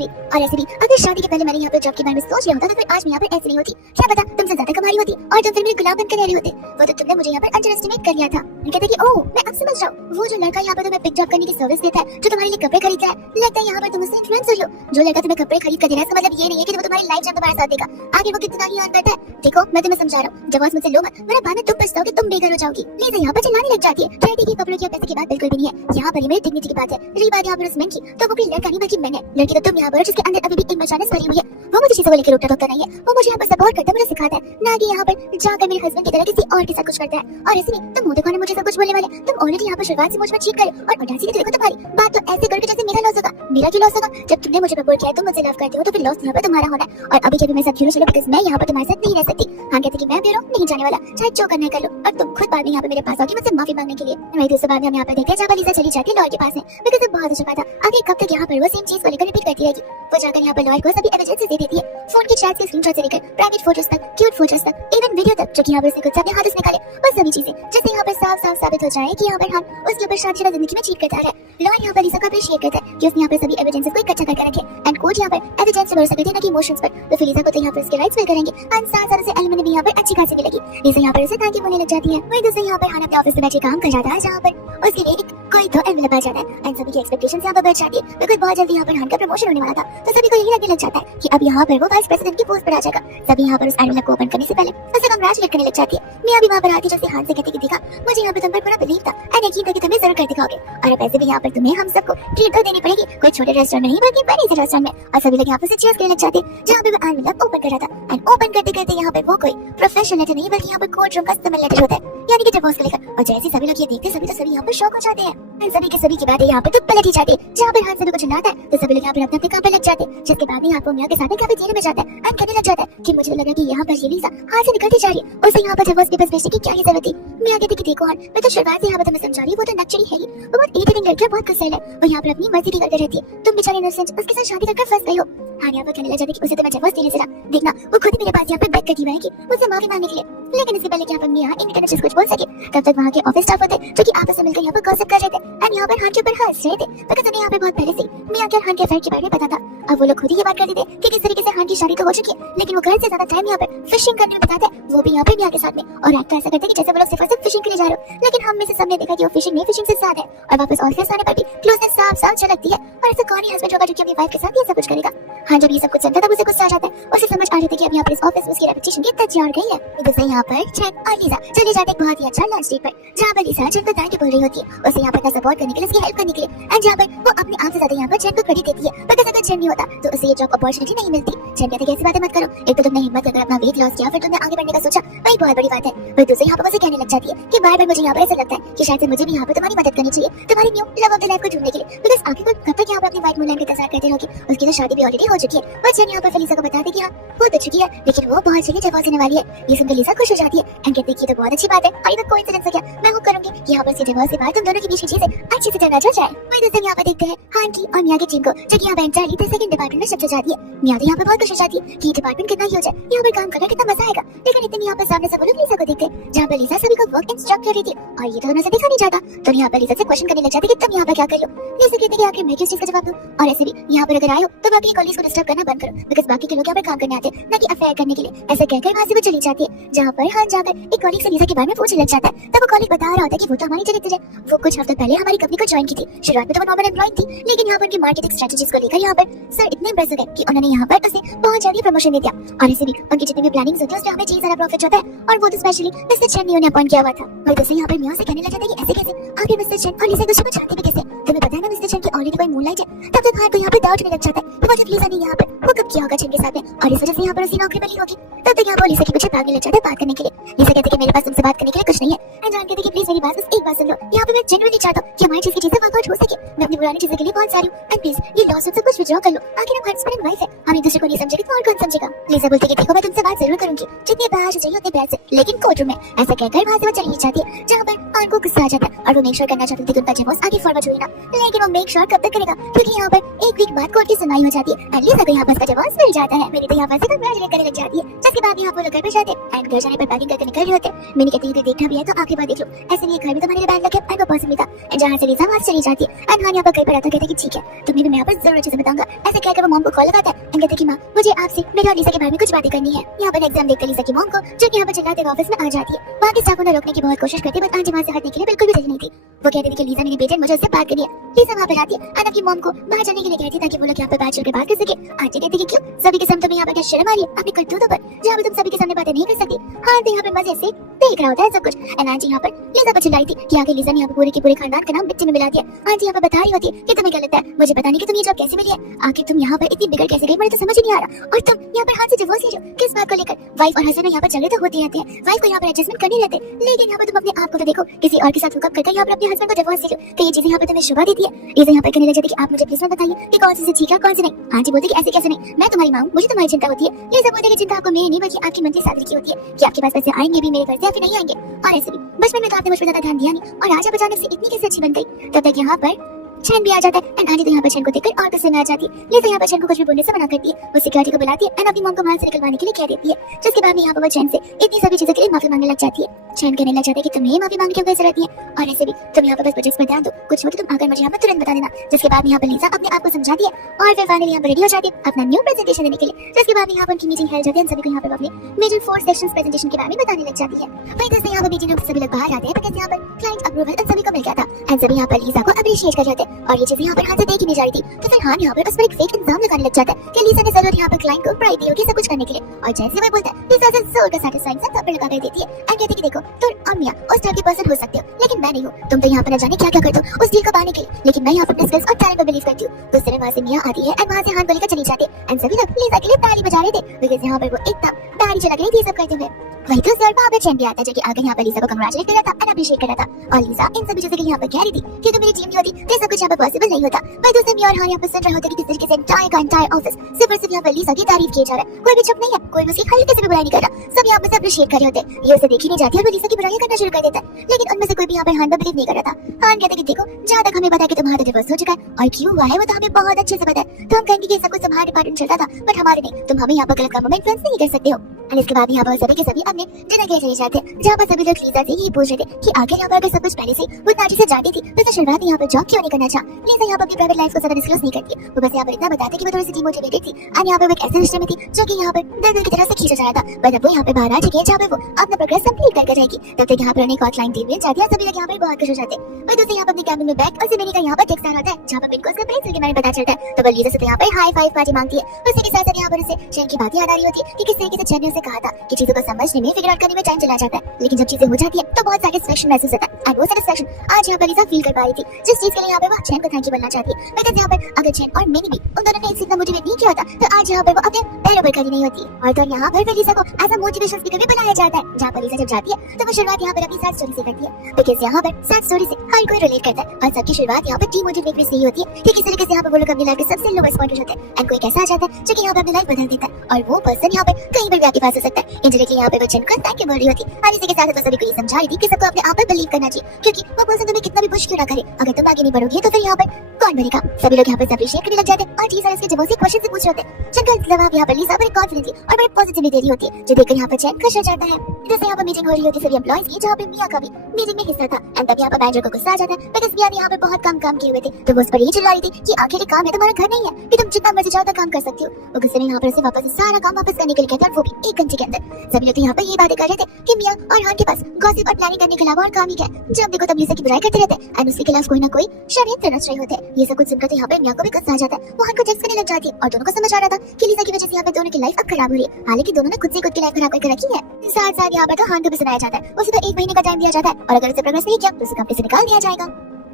भी अगर शादी के पहले मैंने यहाँ पर जॉब के बारे में सोच लिया होता तो फिर आज मैं यहाँ पर ऐसे नहीं होती, क्या पता तुमसे ज्यादा कमा रही होती और तुम फिर मेरे गुलाम बनकर रह रही होते। वो तो तुमने मुझे यहाँ पर अंडर एस्टिमेट कर लिया था। कहते कि ओह मैं अब समझ रहा हूँ, वो जो लड़का यहाँ पर तुम्हें पिक जॉब करने की सर्विस देता है, जो तुम्हारे लिए कपड़े खरीदता है, लगता है यहाँ पर तुम उससे इन्फ्लुएंस हो रही हो। जो लड़का तुम्हें कपड़े खरीद कर दे रहा है इसका मतलब ये नहीं है कि वो तुम्हारी लाइफ टाइम तुम्हारे साथ देगा। आगे वो कितना ही ऑन बैठा है। देखो मैं तुम्हें समझा रहा हूँ, जब बॉस मुझसे लो मत, वरना बाद में तुम पछताओगे, तुम बेघर हो जाओगी। लीजा यहाँ पर चिल्लाने लग जाती है। ट्रेडी की कपड़ों की पैसे की बात बिल्कुल भी नहीं है, यहाँ पर मेरी डिग्निटी की बात है। रही बात यहाँ पर उस की, तो वो कोई लड़का नहीं बल्कि मैंने। लड़की तो तुम यहाँ पर, जिसके अंदर अभी भी इमोशंस भरी हुई है। वो मुझे चीजों को लेकर रोकता टोकता नहीं है, वो मुझे यहाँ पर सपोर्ट करता है, मुझे सिखाता है, ना कि यहाँ पर जाकर मेरे हस्बैंड की तरह किसी और के साथ कुछ करता है। और इसलिए तुम मुंह दिखाने मुझे सब कुछ बोलने वाले, तुम ऑलरेडी यहाँ पर शुरुआत से मुझ पर चीट करे और ऑडेसिटी देखो तुम्हारी बात तो ऐसे करके जैसे मेरा लॉस होगा। मेरा क्यों लॉस होगा? जब तुमने मुझे प्रपोज किया है, तुम मुझसे लव करते हो, तो फिर लॉस यहाँ पर तुम्हारा होना है। और अभी जब मैं सब झूठ चलो, बिकॉज़ मैं यहाँ पर तुम्हारे साथ नहीं रह सकती। हाँ कहते कि मैं भी नहीं जाने वाला, चाहे जो करना कर लो। और तुम खुद बाद में यहाँ पे मेरे पास आओगी मुझसे माफी मांगने के लिए। वही दूसरे बाद हम यहाँ पर देखते हैं जब लीजा चली जाती है लॉयर के पास में, बिकॉज़ अब बहुत हो चुका था। आगे कब तक यहाँ पर वो सेम चीज को लेकर रिपीट करती रहेगी। वो जाकर यहाँ पर लॉयर को सभी एविडेंसेस दे देती है, फोन के चैट्स के स्क्रीनशॉट से लेकर प्राइवेट फोटोज तक, क्यूट फोटोज तक, इवन वीडियो तक, जो कि यहाँ पर उसने खुद से अपने हाथों से निकाले। और सभी चीजें जिससे यहाँ पर साफ साफ साबित हो जाए कि यहाँ पर हम उसके ऊपर शादीशुदा जिंदगी में चीट करता है। लॉयर यहाँ पर लीजा को अप्रिशिएट करता है कि उसने यहाँ पर सभी एविडेंसेस को इकट्ठा करके रखे एंड कोर्ट यहाँ पर एविडेंस से भरोसा करते हैं ना कि इमोशंस पर। तो फिर लीजा को तो यहाँ पर उसके राइट्स मिल करेंगे एंड साथ साथ उसे एलिमनी भी यहाँ पर अच्छी खासी मिलेगी। लीजा यहाँ पर उसे थैंक यू बोलने लग जाती है। वही दूसरे यहाँ पर हान अपने ऑफिस में बैठे काम कर जाता है, जहाँ पर उसके लिए कोई तो एनवेलप आ जाता है एंड सभी की एक्सपेक्टेशंस यहाँ पर बढ़ जाती है। बिकॉज़ बहुत जल्दी यहाँ पर हान का प्रमोशन होने वाला था, तो सभी को यही लगने लग जाता है कि अब यहाँ पर वो वाइस प्रेसिडेंट की पोस्ट पर आ जाएगा। सभी यहाँ पर उस एनवेलप को ओपन करने से पहले उसे कंग्रेचुलेट करने लग जाती है। मैं अभी वहाँ पर आती जैसे हान से कहती कि देखा, मुझे यहाँ पर तुम पर पूरा बिलीव था एंड यकीन था कि तुम्हें जरूर कर दिखाओगे। और अब ऐसे भी यहाँ पर तुम्हें हम सबको ट्रीट तो देनी पड़ेगी, कोई छोटे रेस्टोरेंट में नहीं बल्कि बड़े से रेस्टोरेंट में। और सभी लोग यहाँ पर से चीयर्स करने लग जाते हैं, जहाँ पे वो एनवेलप ओपन कर रहा था एंड ओपन करते करते यहाँ पर वो कोई प्रोफेशनल लेटर नहीं बल्कि यहाँ पर कोर्ट रूम का समन लेटर होता है, यानी कि डिवोर्स को लेकर। और जैसे सभी लोग ये देखते सभी तो सभी यहाँ पर शॉक हो जाते हैं एंड सभी के सभी की बातें यहाँ पे तो पलट ही जाती है। जहाँ पर हाथ से कुछ चिल्लाता है तो सभी लोग यहाँ पर अपने काम पे लग जाते हैं, जिसके बाद यहाँ पर मियां के साथ काफी धीरे में जाता है एंड कहने लग जाता है कि मुझे लग रहा है कि यहाँ पर ये लीजा हाथ से निकलती जा रही है, उसे यहाँ पर डिवोर्स पेपर्स भेजने की क्या ही जरूरत थी। मियां कहते कि देखो हान, मैं तो शुरुआत से यहाँ पर तुम्हें समझा रही हूँ, वो तो नक्चरी है ही, वो बहुत इरिटेटिंग लड़की है, बहुत गुस्सैल है, वो यहाँ पर अपनी मर्जी भी करते रहती है। तुम बेचारी इनोसेंट उसके साथ शादी करके फंस गई हो। हान यहाँ पर कहने लग जाती कि उसे तो मैं डिवोर्स देने से रहा, देखना वो खुद ही मेरे पास यहाँ पर बैठ करती रहेगी मुझसे माफी मांगने के लिए। लेकिन इससे पहले कि यहाँ पर मियां इंडियन अच्छे कुछ बोल सके, तब तक वहाँ के ऑफिस स्टाफ होते जो कि आपस में मिलकर यहाँ पर गॉसिप कर रहे थे एंड यहाँ पर हान के ऊपर हंस रहे थे, बिकॉज़ उन्हें यहाँ पे बहुत पहले से मियां के और हान के अफेयर के बारे में पता था। अब वो लोग खुद ही ये बात करते थे कि किस तरीके से हान की शादी तो हो चुकी है, लेकिन वो घर से ज्यादा टाइम यहाँ पर फिशिंग करने में बिताते हैं, वो भी यहाँ पे मियां के साथ में। और एक्टर ऐसा करते हैं कि जैसे वो लोग सिर्फ फिशिंग के लिए जा रहे हो, लेकिन हम में से सबने देखा कि वो फिशिंग नहीं, फिशिंग से ज्यादा है। और वापस ऑफिस आने पर भी क्लोजनेस साफ साफ झलकती है। और ऐसा कौन ही हस्बैंड होगा जो कि अपनी वाइफ के साथ ये सब कुछ करेगा। हाँ, जब ये सब कुछ चलता था उसे गुस्सा आ जाता है, उसे समझ आ जाती है कि अब यहाँ पर इस ऑफिस में उसकी रेपुटेशन कितना अच्छी और गई है। इधर यहाँ पर चैन और लीजा चले जाते हैं बहुत ही अच्छा लंच डेट पर, जहाँ पर लीजा चैन को थैंक यू बोल रही होती है, उसे यहाँ पर सपोर्ट करने के लिए, उसकी हेल्प करने के लिए एंड जहाँ पर वो अपने आप से ज्यादा यहाँ पर चैन को क्रेडिट देती है, बिकॉज़ अगर चैन नहीं होता तो उसे ये जॉब अपॉर्चुनिटी नहीं मिलती। चैन कहते हैं ऐसी बातें मत करो, एक तो तुमने हिम्मत कर अपना वेट लॉस किया, फिर तुमने आगे बढ़ने का सोचा, वही बहुत बड़ी बात है। फिर दूसरे यहाँ पर मुझे कहने लग जाती है कि बार बार मुझे यहाँ पर ऐसा लगता है कि शायद मुझे भी यहाँ पर तुम्हारी मदद करनी चाहिए, तुम्हारी new love of the life को ढूंढने के लिए, बिकॉज़ आगे कब तक यहाँ पर अपनी वाइफ मूनलाइट का इंतजार करते रहोगी, उसकी तो शादी भी ऑलरेडी हो चुकी है। और चैन यहाँ पर लीजा को बताती कि हाँ हो तो चुकी है, लेकिन वो बहुत जल्दी डिवोर्स होने वाली है। ये सुनकर लीजा खुश हो जाती है एंड कहती है कि तो बहुत अच्छी बात है, और ये तो कोइंसिडेंस है क्या, मैं होप करूंगी कि यहाँ पर इसके डिवोर्स के बाद तुम दोनों के बीच की चीजें अच्छे से टर्न आउट हो जाए। वही दोस्तों यहाँ पर देखते हैं हान की और मियां की टीम को, जो कि यहाँ पर एंटायरली द सेकंड डिपार्टमेंट में शिफ्ट हो जाती है। मियां तो यहाँ पर बहुत खुश हो जाती है कि डिपार्टमेंट कितना ही हो जाए, यहाँ पर काम करना कितना मजा आएगा। लेकिन इतने यहाँ पर सामने सब लोग लीजा को देखते हैं, जहाँ पर लीजा सभी को वर्क इंस्ट्रक्ट कर रही थी और ये तो दोनों से देखा नहीं जाता, तो यहाँ पर लीजा से क्वेश्चन करने लग जाती है कि तुम यहाँ पर क्या कर लो। लीजा कहती है कि आखिर मैं किस चीज का जवाब दूं, और ऐसे भी यहाँ पर अगर आए हो तो बाकी कॉलेज को डिस्टर्ब करना बंद करो, बिकॉज़ बाकी के लोग यहाँ पर काम करने आते हैं, ना कि अफेयर करने के लिए। ऐसे कहकर वहाँ से वो चली जाती है, जहाँ पर हान जाकर एक कॉलेज से लीजा के बारे में पूछने लग जाता है। तब वो कॉलेज बता रहा होता है कि वो तो हमारी डायरेक्टर है, वो कुछ हफ्ते पहले हमारी कंपनी को ज्वाइन की थी। शुरुआत में तो वो नॉर्मल एम्प्लॉय थी, लेकिन यहाँ पर उनकी मार्केटिंग स्ट्रेटजीज को लेकर यहाँ पर सर इतने इंप्रेसिव है कि उन्होंने यहाँ पर उसे बहुत जल्दी प्रमोशन दे दिया। और ऐसे भी उनकी जितनी भी प्लानिंग्स होती है उसमें हमें चीज सारा प्रॉफिट होता है, और वो तो स्पेशली मिस्टर चैन ने उन्हें अपॉइंट किया हुआ था। और दूसरे यहाँ पर मियां से कहने लग जाता है कि ऐसे कैसे आखिर मिस्टर चैन और लीजा दूसरे को चाहते भी कैसे, तुम्हें पता है ना मिस्टर चैन की ऑलरेडी कोई मूनलाइट है। तब तक हान को यहाँ पर डाउट होने लग जाता है कि वो जब लीजा ने यहाँ पर वो कब किया होगा चैन के साथ में, और इस वजह से यहाँ पर उसी नौकरी मिली होगी। तब तक यहाँ पर लीजा के पीछे भागने लग जाता है बात करने के लिए। लीजा कहते हैं कि मेरे पास तुमसे बात करने के लिए कुछ नहीं है, एंड जान कहते हैं कि प्लीज मेरी बात बस एक बात सुन लो, यहाँ पे मैं जेन्युइनली चाहता हूँ कि हमारी चीज की चीजें वर्कआउट हो सके। मैं अपनी पुरानी चीजों के लिए बहुत सारी हूँ, एंड प्लीज ये लॉसूट से कुछ विड्रॉ कर लो, आखिर हम हस्बैंड एंड वाइफ है, हम एक दूसरे को नहीं समझेंगे तो और कौन समझेगा। लीजा बोलती है कि देखो मैं तुमसे बात जरूर करूंगी, जितनी बहस चाहिए उतनी बहस, लेकिन कोर्ट रूम में। ऐसा कहकर वहां से वो चली जाती है, जहाँ पर हान को गुस्सा आ जाता है और वो मेक श्योर करना चाहती थी कि उनका डिवोर्स आगे फॉरवर्ड हुई ना, लेकिन वो मेक श्योर कब तक करेगा, क्योंकि यहाँ पर एक वीक बाद कोर्ट की सुनवाई हो जाती है एंड लीजा को यहाँ पर उसका डिवोर्स मिल जाता है। मेरी तो यहाँ पर से कंग्रेचुलेट करने लग जाती है, जिसके बाद यहाँ पर लोग घर पे जाते हैं एंड घर जाने पर पैकिंग करके निकल रहे होते हैं। मैंने कहती है देखना भी है तो आखिरी बार देख लो, ऐसे नहीं घर भी तुम्हारे लिए बैड लगे एंड वो पॉसिबल था, जहाँ से लीजा वहां चली जाती है एंड हान यहाँ पर कहीं पर आता कहते कि ठीक है तुम्हें भी मैं यहाँ पर जरूर अच्छे से बताऊंगा। ऐसे कहकर वो मॉम को कॉल लगाता है एंड कहते कि माँ मुझे आपसे मेरे और लीजा के बारे में कुछ बातें करनी है। यहाँ पर एग्जाम देखकर लीजा की मॉम को, जो कि यहाँ पर चिल्लाते हुए ऑफिस में आ जाती है, बाकी स्टाफ उन्हें रोकने की बहुत कोशिश करती है, बट आज वहाँ से हटने के लिए बिल्कुल भी तैयार नहीं थी। वो कहती थी कि लीजा मेरी बेटी, मुझे उससे बात करनी लिया। लीजा वहाँ पर आती है और अपनी मॉम को बाहर जाने के लिए कहती है ताकि वो लोग यहाँ पर बात चल बात कर सके। आंटी कहती है कि क्यों सभी के सामने तुम्हें यहाँ पर क्या शर्म आ रही है अपनी करतूतों पर, जहाँ पर तुम सभी के सामने बातें नहीं कर सकती। हाँ तो यहाँ पर मजे से देख रहा होता है सब कुछ। एंड आंटी यहाँ पर लीजा पर चिल्लाई थी कि आगे लीजा ने यहाँ पर पूरे के पूरे खानदान का नाम मिट्टी में मिला दिया। आंटी यहाँ पर बता रही होती है कि तुम्हें क्या लगता है मुझे पता नहीं कि तुम्हें ये जॉब कैसे मिली है, आखिर तुम यहाँ पर इतनी बिगड़ कैसे गई, मुझे तो समझ ही नहीं आ रहा। और तुम यहाँ पर हाथ से डिवोर्स ले जाओ किस बात को लेकर? वाइफ और हस्बैंड यहाँ पर झगड़े तो होते रहते हैं, वाइफ को यहाँ पर एडजस्टमेंट करने रहते, लेकिन यहाँ पर तुम अपने आप को तो देखो, किसी और के साथ हुकम करके यहाँ पर अपने हस्बैंड को डिवोर्स दे दो। तो ये चीजें यहाँ पर तुम्हें शुभा देती है। लीजा यहाँ पर कहने लग जाती है कि आप मुझे प्लीज बताइए कि कौन सी से ठीक है कौन सी नहीं। आंटी बोलती है कि ऐसे कैसे नहीं, मैं तुम्हारी माँ हूँ, मुझे तुम्हारी चिंता होती है। लीजा बोलती है कि चिंता आपको मेरी नहीं बल्कि आपकी मंथली सैलरी की होती है कि आपके पास पैसे आएंगे भी मेरे घर से या फिर नहीं आएंगे। और ऐसे भी बचपन में तो आपने मुझ पर ज्यादा ध्यान दिया नहीं और आज आप अचानक से इतनी कैसे अच्छी बन गई। तब तक यहाँ पर चैन भी आ जाता है एंड आंटी तो यहाँ पर चैन को देखकर और गुस्से में आ जाती है। लीजा यहाँ पर चैन को कुछ भी बोलने से मना करती है, वो सिक्योरिटी को बुलाती है एंड अपनी मॉम को वहां से निकलवाने के लिए कह देती है। जिसके बाद में यहाँ पर वो चैन से इतनी सभी चीजों के लिए माफी मांगने लग जाती है। चैन कहने लग जाता है कि तुम्हें माफी मांगने की कोई जरूरत नहीं है और ऐसे भी तुम यहाँ पर बस प्रोजेक्ट्स पर ध्यान दो, कुछ हो तो तुम आकर मुझे यहाँ पर तुरंत बता देना। जिसके बाद यहाँ पर लीजा अपने आप को समझाती है और फिर फाइनली यहाँ पर रेडी हो जाती है अपना न्यू प्रेजेंटेशन देने के लिए। जिसके बाद यहाँ पर उनकी मीटिंग हेल्ड जाती है, सभी को यहाँ पर अपने मेजर 4 सेक्शंस प्रेजेंटेशन के बारे में बताने लग जाती है। वही दोस्तों यहाँ पर मीटिंग में सभी लोग बाहर आते हैं बिकॉज़ यहाँ पर क्लाइंट अप्रूवल इन सभी को मिल गया था एंड सभी यहाँ पर लीजा को अप्रिशिएट कर रहे थे और ये चीजें यहाँ पर हाथ से देखी नहीं जा रही थी। तो फिर हान यहाँ पर उस पर एक फेक इल्जाम लगाने लग जाता है कि लीजा ने जरूर यहाँ पर क्लाइंट को प्राइड दी होगी सब कुछ करने के लिए। और जैसे वो बोलता है लीजा से जोर का सैटिस्फाइंग सा थप्पड़ लगा कर देती है एंड कहती है कि देखो तुम अम्मिया उस टाइप की पर्सन हो सकते हो लेकिन मैं नहीं हूँ। तुम तो यहाँ पर न जाने क्या क्या करते हो उस डील को पाने के लिए, लेकिन मैं यहाँ पर अपने स्किल्स और टैलेंट पर बिलीव करती हूँ। तो उस तरह वहाँ से मिया आती है एंड वहाँ से हान को लेकर चली जाती है एंड सभी लोग लीजा के लिए ताली बजा रहे थे बिकॉज़ यहाँ पर वो एकदम ताली चला रही थी सब करते हुए। वही तो सर वहाँ पर चैन भी आता है जो कि आगे यहाँ पर लीजा को कंग्रेचुलेट कर रहा था एंड अप्रिशिएट कर रहा था और लीजा इन सभी चीजों के लिए यहाँ पर कह रही थी कि तुम मेरी टीम नहीं होती तो सब कुछ यहाँ पर पॉसिबल नहीं होता। वही दोस्तों मिया और हान यहाँ पर सुन रहे होते कि किस तरीके से एंटायर ऑफिस सिर्फ और सिर्फ यहाँ पर लीजा की तारीफ की जा रहा है, कोई भी चुप नहीं है, कोई उसकी हल्के से भी बुराई नहीं कर रहा, सब यहाँ पर अप्रिशिएट कर रहे होते। ये उसे देखी नहीं जाती और वो लीजा की बुराई करना शुरू कर देता है, लेकिन उनमें से कोई भी यहाँ पर हान पर बिलीव नहीं कर रहा था। हान कहते कि देखो जहाँ तक हमें पता है कि तुम्हारा डिवोर्स हो चुका है और क्यों हुआ है वो तो हमें बहुत अच्छे से पता है, तो हम कहेंगे कि सब कुछ तुम्हारे डिपार्टमेंट चलता था बट हमारे नहीं, तुम हमें यहाँ पर गलत कामों में इन्फ्लुएंस नहीं कर सकते हो। और इसके बाद यहाँ पर सभी के सभी अपने डिनर के चले जाते हैं जहाँ पर सभी लोग लीजा से यही पूछ रहे थे कि आखिर यहाँ पर अगर सब कुछ पहले से वो नाजी से जानती थी तो शुरुआत यहाँ पर जॉब क्यों नहीं करना चाह। लीजा यहाँ पर अपनी प्राइवेट लाइफ को ज्यादा डिस्क्लोज नहीं करती, वो बस यहाँ पर इतना बताते कि वो थोड़ी सी डिमोटिवेटेड थी और यहाँ पर वो एक ऐसे रिश्ते में थी जो कि यहाँ पर दिल की तरह से खींचा जा रहा था, पर अब वो यहाँ पे बाहर आ चुकी है जहाँ पे वो अपना प्रोग्रेस कंप्लीट करके जाएगी। तब तक यहाँ पर उन्हें एक और क्लाइंट मिल जाती है, सभी लोग यहाँ पर बहुत खुश हो जाते हैं। वही दोस्तों यहाँ पर अपनी कैबिन में बैठ और सिमरनी का यहाँ पर टेक्स्ट आ रहा है जहाँ पर बिनको उसका प्रिंसिपल के बारे में पता चलता है। तो वो लीजा से यहाँ पर हाई फाइव पार्टी मांगती है, उसी के साथ साथ यहाँ पर उसे चैन की बात याद आ रही होती है कि किस तरीके से चैन ने उसे कहा था कि चीजों को समझने में फिगर आउट करने में टाइम चला जाता है, लेकिन जब चीजें हो जाती है तो बहुत सैटिस्फैक्शन महसूस होता है। और वो सैटिस्फैक्शन आज यहाँ पर लीजा फील कर पा रही थी, जिस चीज के लिए यहाँ पर वो चैन को थैंक यू बोलना चाहती है। बिकॉज़ यहाँ पर अगर चैन और मैंने भी उन दोनों ने एक इतना मोटिवेट नहीं किया होता तो आज यहाँ पर वो अपने पैरों पर खड़ी नहीं होती। और तो यहाँ पर लीजा को एज अ मोटिवेशन स्पीकर भी बनाया जाता है, जहाँ पर लीजा जब जाती है तो वो शुरुआत यहाँ पर अपनी सैड स्टोरी से करती है बिकॉज़ यहाँ पर सैड स्टोरी से हर कोई रिलेट करता है और सबकी शुरुआत यहाँ पर डीमोटिवेट से ही होती है कि किस तरीके से यहाँ पर वो लोग अपनी लाइफ के सबसे लोवेस्ट पॉइंट होते हैं एंड कोई कैसा आ जाता है जो कि यहाँ पर अपनी लाइफ बदल देता है और वो पर्सन यहाँ पर कहीं पर भी आपके पास हो सकता है। इंडायरेक्टली यहाँ पे वो चैन को थैंक यू बोल रही होती और इसी के साथ वो सभी को ये समझा रही थी कि सबको अपने आप पर बिलीव करना चाहिए, क्योंकि वो पर्सन तुम्हें कितना भी पुश क्यों ना करे, अगर तुम आगे नहीं बढ़ोगे तो फिर यहाँ पर कौन बढ़ेगा। सभी लोग यहाँ पर अप्रिशिएट करने लग जाते हैं और टीचर इसके जवाब से क्वेश्चन से पूछ रहे होते हैं। चैन का जवाब यहाँ पर लीजा बड़े कॉन्फिडेंटली और बड़े पॉजिटिवली दे रही होती है, जो देखकर यहाँ पर चैन खुश हो जाता है। जैसे यहाँ पर मीटिंग हो रही होती है सभी एम्प्लॉइज की, जहाँ पे मिया का भी मीटिंग में हिस्सा था एंड तब यहाँ पर मैनेजर को गुस्सा आ जाता है बिकॉज़ मिया ने यहाँ पर बहुत कम काम किए हुए थे, तो वो उस पर ये चिल्ला रही थी कि आखिर काम है तुम्हारा घर नहीं है कि तुम जितना मर्जी चाहो काम कर सकती हो। वो गुस्से में यहाँ पर उसे वापस सारा काम वापस करने के लिए कहता है, वो भी 1 घंटे के अंदर। सभी लोग यहाँ पर ये बातें कर रहे थे कि मिया और हान के पास गॉसिप और प्लानिंग करने के अलावा और काम ही क्या है, जब देखो तब लीजा की बुराई करते रहते हैं एंड उसके खिलाफ कोई ना कोई षड्यंत्र रच रहे होते हैं। ये सब कुछ सुनकर तो यहाँ पर मिया को भी गुस्सा आ जाता है, वो हान को जज करने लग जाती है और दोनों को समझ आ रहा था कि लीजा की वजह से यहाँ पे दोनों की लाइफ अब खराब हो रही है, हालांकि दोनों ने खुद से खुद की लाइफ खराब करके रखी है। साथ साथ यहाँ पर तो हान को भी सुनाया जाता है, उसे तो 1 महीने का टाइम दिया जाता है और अगर उसे प्रोग्रेस नहीं किया तो उसे कंपनी से निकाल दिया जाएगा।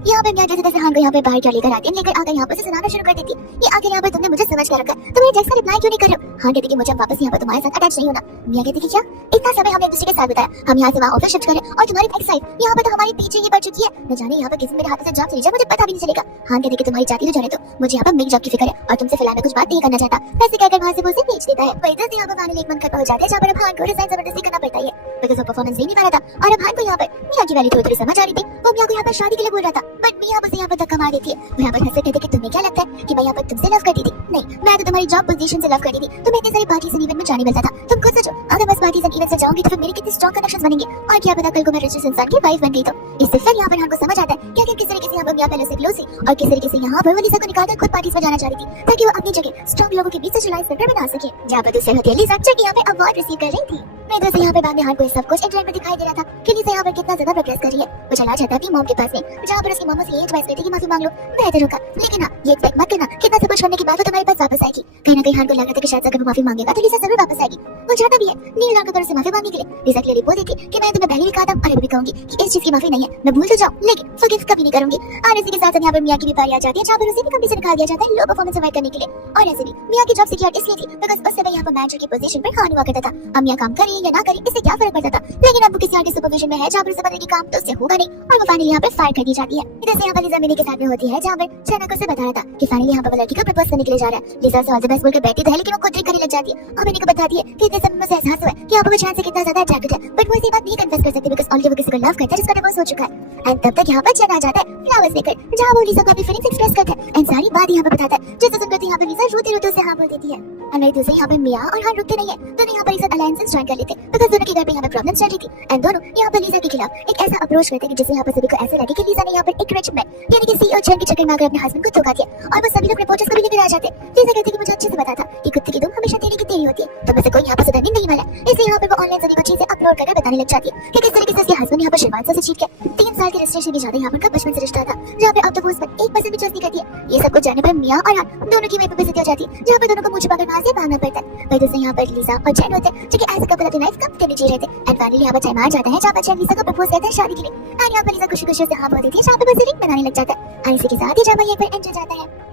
यहाँ पे मिया जैसे जैसे हान को यहाँ पे बाहर क्या लेकर आती है, लेकर आकर यहाँ पर सुनाना शुरू कर देती है कि आखिर यहाँ पर तुमने मुझे समझ कर रखा है, तुम मेरे जैसा रिप्लाई क्यों नहीं कर रहे हो। हान कहती कि मुझे वापस यहाँ पर तुम्हारे साथ अटैच नहीं होना। मिया कहती कि क्या इतना समय हमने एक दूसरे के साथ बिताया, हम यहाँ से वहाँ ऑफिस शिफ्ट करें और तुम्हारी एक्स वाइफ यहाँ पर तो हमारे पीछे ही पड़ चुकी है, न जाने यहाँ पर किसी मेरे हाथ से जॉब चली जाए मुझे पता भी नहीं चलेगा। हान कहती कि तुम्हारी जाती तो जाने दो, मुझे यहाँ पर मेरी जॉब की फिक्र है और तुमसे फिलहाल मैं कुछ बात नहीं करना चाहता। ऐसे कहकर वहाँ से वो उसे भेज देता है। वही दोस्त यहाँ पर फाइनली एक मंथ पहुंच जाते हैं जहाँ पर अब हान को रिजाइन जबरदस्ती करना पड़ता है बिकॉज़ वो परफॉर्मेंस दे नहीं पा रहा था और अब हान को यहाँ पर मिया की वैल्यू थोड़ी समझ आ रही थी। वो मिया को यहाँ पर शादी के लिए बोल रहा था बट मिया उसे यहाँ पर धक्का मार देती है। वो यहाँ पर हंसते कहते कि तुम्हें क्या लगता है कि मैं यहाँ पर तुमसे लव करती थी? नहीं, मैं तो तुम्हारी जॉब पोजीशन से लव करती थी, तुम्हें इतने सारी पार्टीज एंड इवेंट में जाने मिलता था। तुम खुद सोचो अगर बस पार्टीज एंड इवेंट से जाऊंगी तो फिर मेरे कितने स्ट्रॉन्ग कनेक्शंस बनेंगे और क्या पता कल को मैं रिच इंसान की वाइफ बन गई तो। इससे फिर यहाँ पर हमको समझ आता है कि किस तरीके से यहाँ पर मिया पहले से क्लोज थी और किस तरीके से यहाँ पर वो लीजा को निकालकर खुद पार्टीज में जाना चाह रही थी ताकि वो अपनी जगह स्ट्रॉन्ग लोगों के बीच सोशलाइज सेंटर बना सके, जहाँ पर दूसरे होती है लीजा जो कि यहाँ पे अवार्ड रिसीव कर रही थी। मैं तो यहाँ पर बाद में हान को सब कुछ इंटरनेट पर दिखाई दे रहा था कि लिसा यहाँ पर कितना ज्यादा प्रोग्रेस कर रही है। वो चला जाता अपनी मॉम के पास में, जहाँ पर उसकी मॉम से एडवाइस करती कि माफी मांग लो, बेहतर होगा। लेकिन हाँ, ये एक्सपेक्ट मत करना कितना सब कुछ करने के बाद वो तुम्हारे पास वापस आएगी। कहीं ना कहीं हान को लग रहा था कि शायद अगर वो माफी मांगेगा तो लिसा जरूर वापस आएगी। वो चाहता भी है नील लाल को माफी मांगने के लिए। लिसा क्लियरली बोल देती कि मैं तुम्हें पहले भी कहा था और अभी भी कहूंगी कि इस चीज की माफी नहीं है, मैं भूल तो जाऊं लेकिन फॉरगिव कभी नहीं करूंगी। और इसी के साथ यहाँ पर मिया की भी पारी आ जाती है, जहाँ पर उसे भी कंपनी से निकाल दिया जाता है लो परफॉर्मेंस सर्वाइव करने के लिए। और ऐसे भी मिया की जॉब सिक्योर इसलिए थी बिकॉज़ उस समय यहाँ पर मैनेजर की पोजीशन पर हान हुआ करता था। अब मिया काम करे या ना करे इससे क्या फर्क पड़ता था, लेकिन अब वो किसी और के सुपरविजन में है जहाँ पर उसे पता है कि काम तो उससे होगा नहीं, और वो फाइनली यहाँ पर फायर कर दी जाती है। इधर से यहाँ पर लिसा मिनी के साथ में होती है, जहाँ पर चैनक उसे बता रहा था कि फाइनली यहाँ पर वो लड़की को प्रपोज करने के लिए जा रहा है। लिसा से ऑल द बेस्ट बोलकर बैठी तो है, लेकिन वो खुद ड्रिंक करने लग जाती है और मिनी को बताती है कि इतने समय मुझे एहसास हुआ है कि आप वो चैन से कितना ज्यादा अट्रैक्टेड है, बट वो इसी बात नहीं कन्फेस कर सकती बिकॉज़ ऑलरेडी वो किसी को लव करता है जिसका डिवोर्स हो चुका है। एंड तब तक यहाँ पर चैन आ जाता है फ्लावर्स लेकर, जहाँ वो लिसा को अपनी फीलिंग्स एक्सप्रेस करता है एंड सारी बात यहाँ पर बताता है, जिसे सुनकर यहाँ पर लिसा रोते रोते उसे हाँ बोल देती है। और मेरे दूसरे यहाँ पर मिया और हान रुकते नहीं है, दोनों यहाँ पर एक साथ अलायंसेस ज्वाइन कर लेते बिकॉज़ दोनों के घर पे यहाँ पर प्रॉब्लम्स चल रही थी एंड दोनों यहाँ पर लिसा के खिलाफ एक ऐसा अप्रोच करते हैं कि जिससे यहाँ पर सभी को ऐसा लगे कि लिसा ने यहाँ पर एक रिच मैन यानी कि सीईओ चैन के चक्कर में आकर अपने हस्बैंड को धोखा दिया। और वो सभी लोग रिपोर्टर्स को भी लेकर आ जाते हैं। लिसा कहती है कि मुझे अच्छे से पता था कि कुत्ते की दुम हमेशा तेरी की तेरी होती है, तो मुझसे कोई यहाँ पर सुधरने नहीं वाला, इसलिए यहाँ पर वो ऑनलाइन सभी को चीजें अपलोड करके बताने लग जाती है कि किस तरीके से उसके हस्बैंड यहाँ पर शिवानसा से चीट गया। 3 साल के रजिस्ट्रेशन भी ज्यादा यहाँ पर का बचपन से रिश्ता था, जहाँ पे अब तो वो उस पर 1% भी चस्ती करती है। ये सब कुछ जानने पर मिया और हान दोनों की बेइज्जती हो जाती है, जहाँ पर दोनों को मुंह छुपाकर वहां से भागना पड़ता है। पर दूसरे यहाँ पर लिसा और चैन होते हैं जो कि एज अ कपल अपनी लाइफ कम करने जी रहे थे एंड फाइनली यहाँ पर चैन आ जाता है, जहाँ पर चैन लिसा को प्रपोज करता है शादी के लिए। और यहाँ पर लिसा खुशी खुशी से हाँ बोल देती है, जहाँ पे बस रिंग बनाने लग जाता है। और इसी के साथ ही ड्रामा यहीं पर एंड हो जाता है।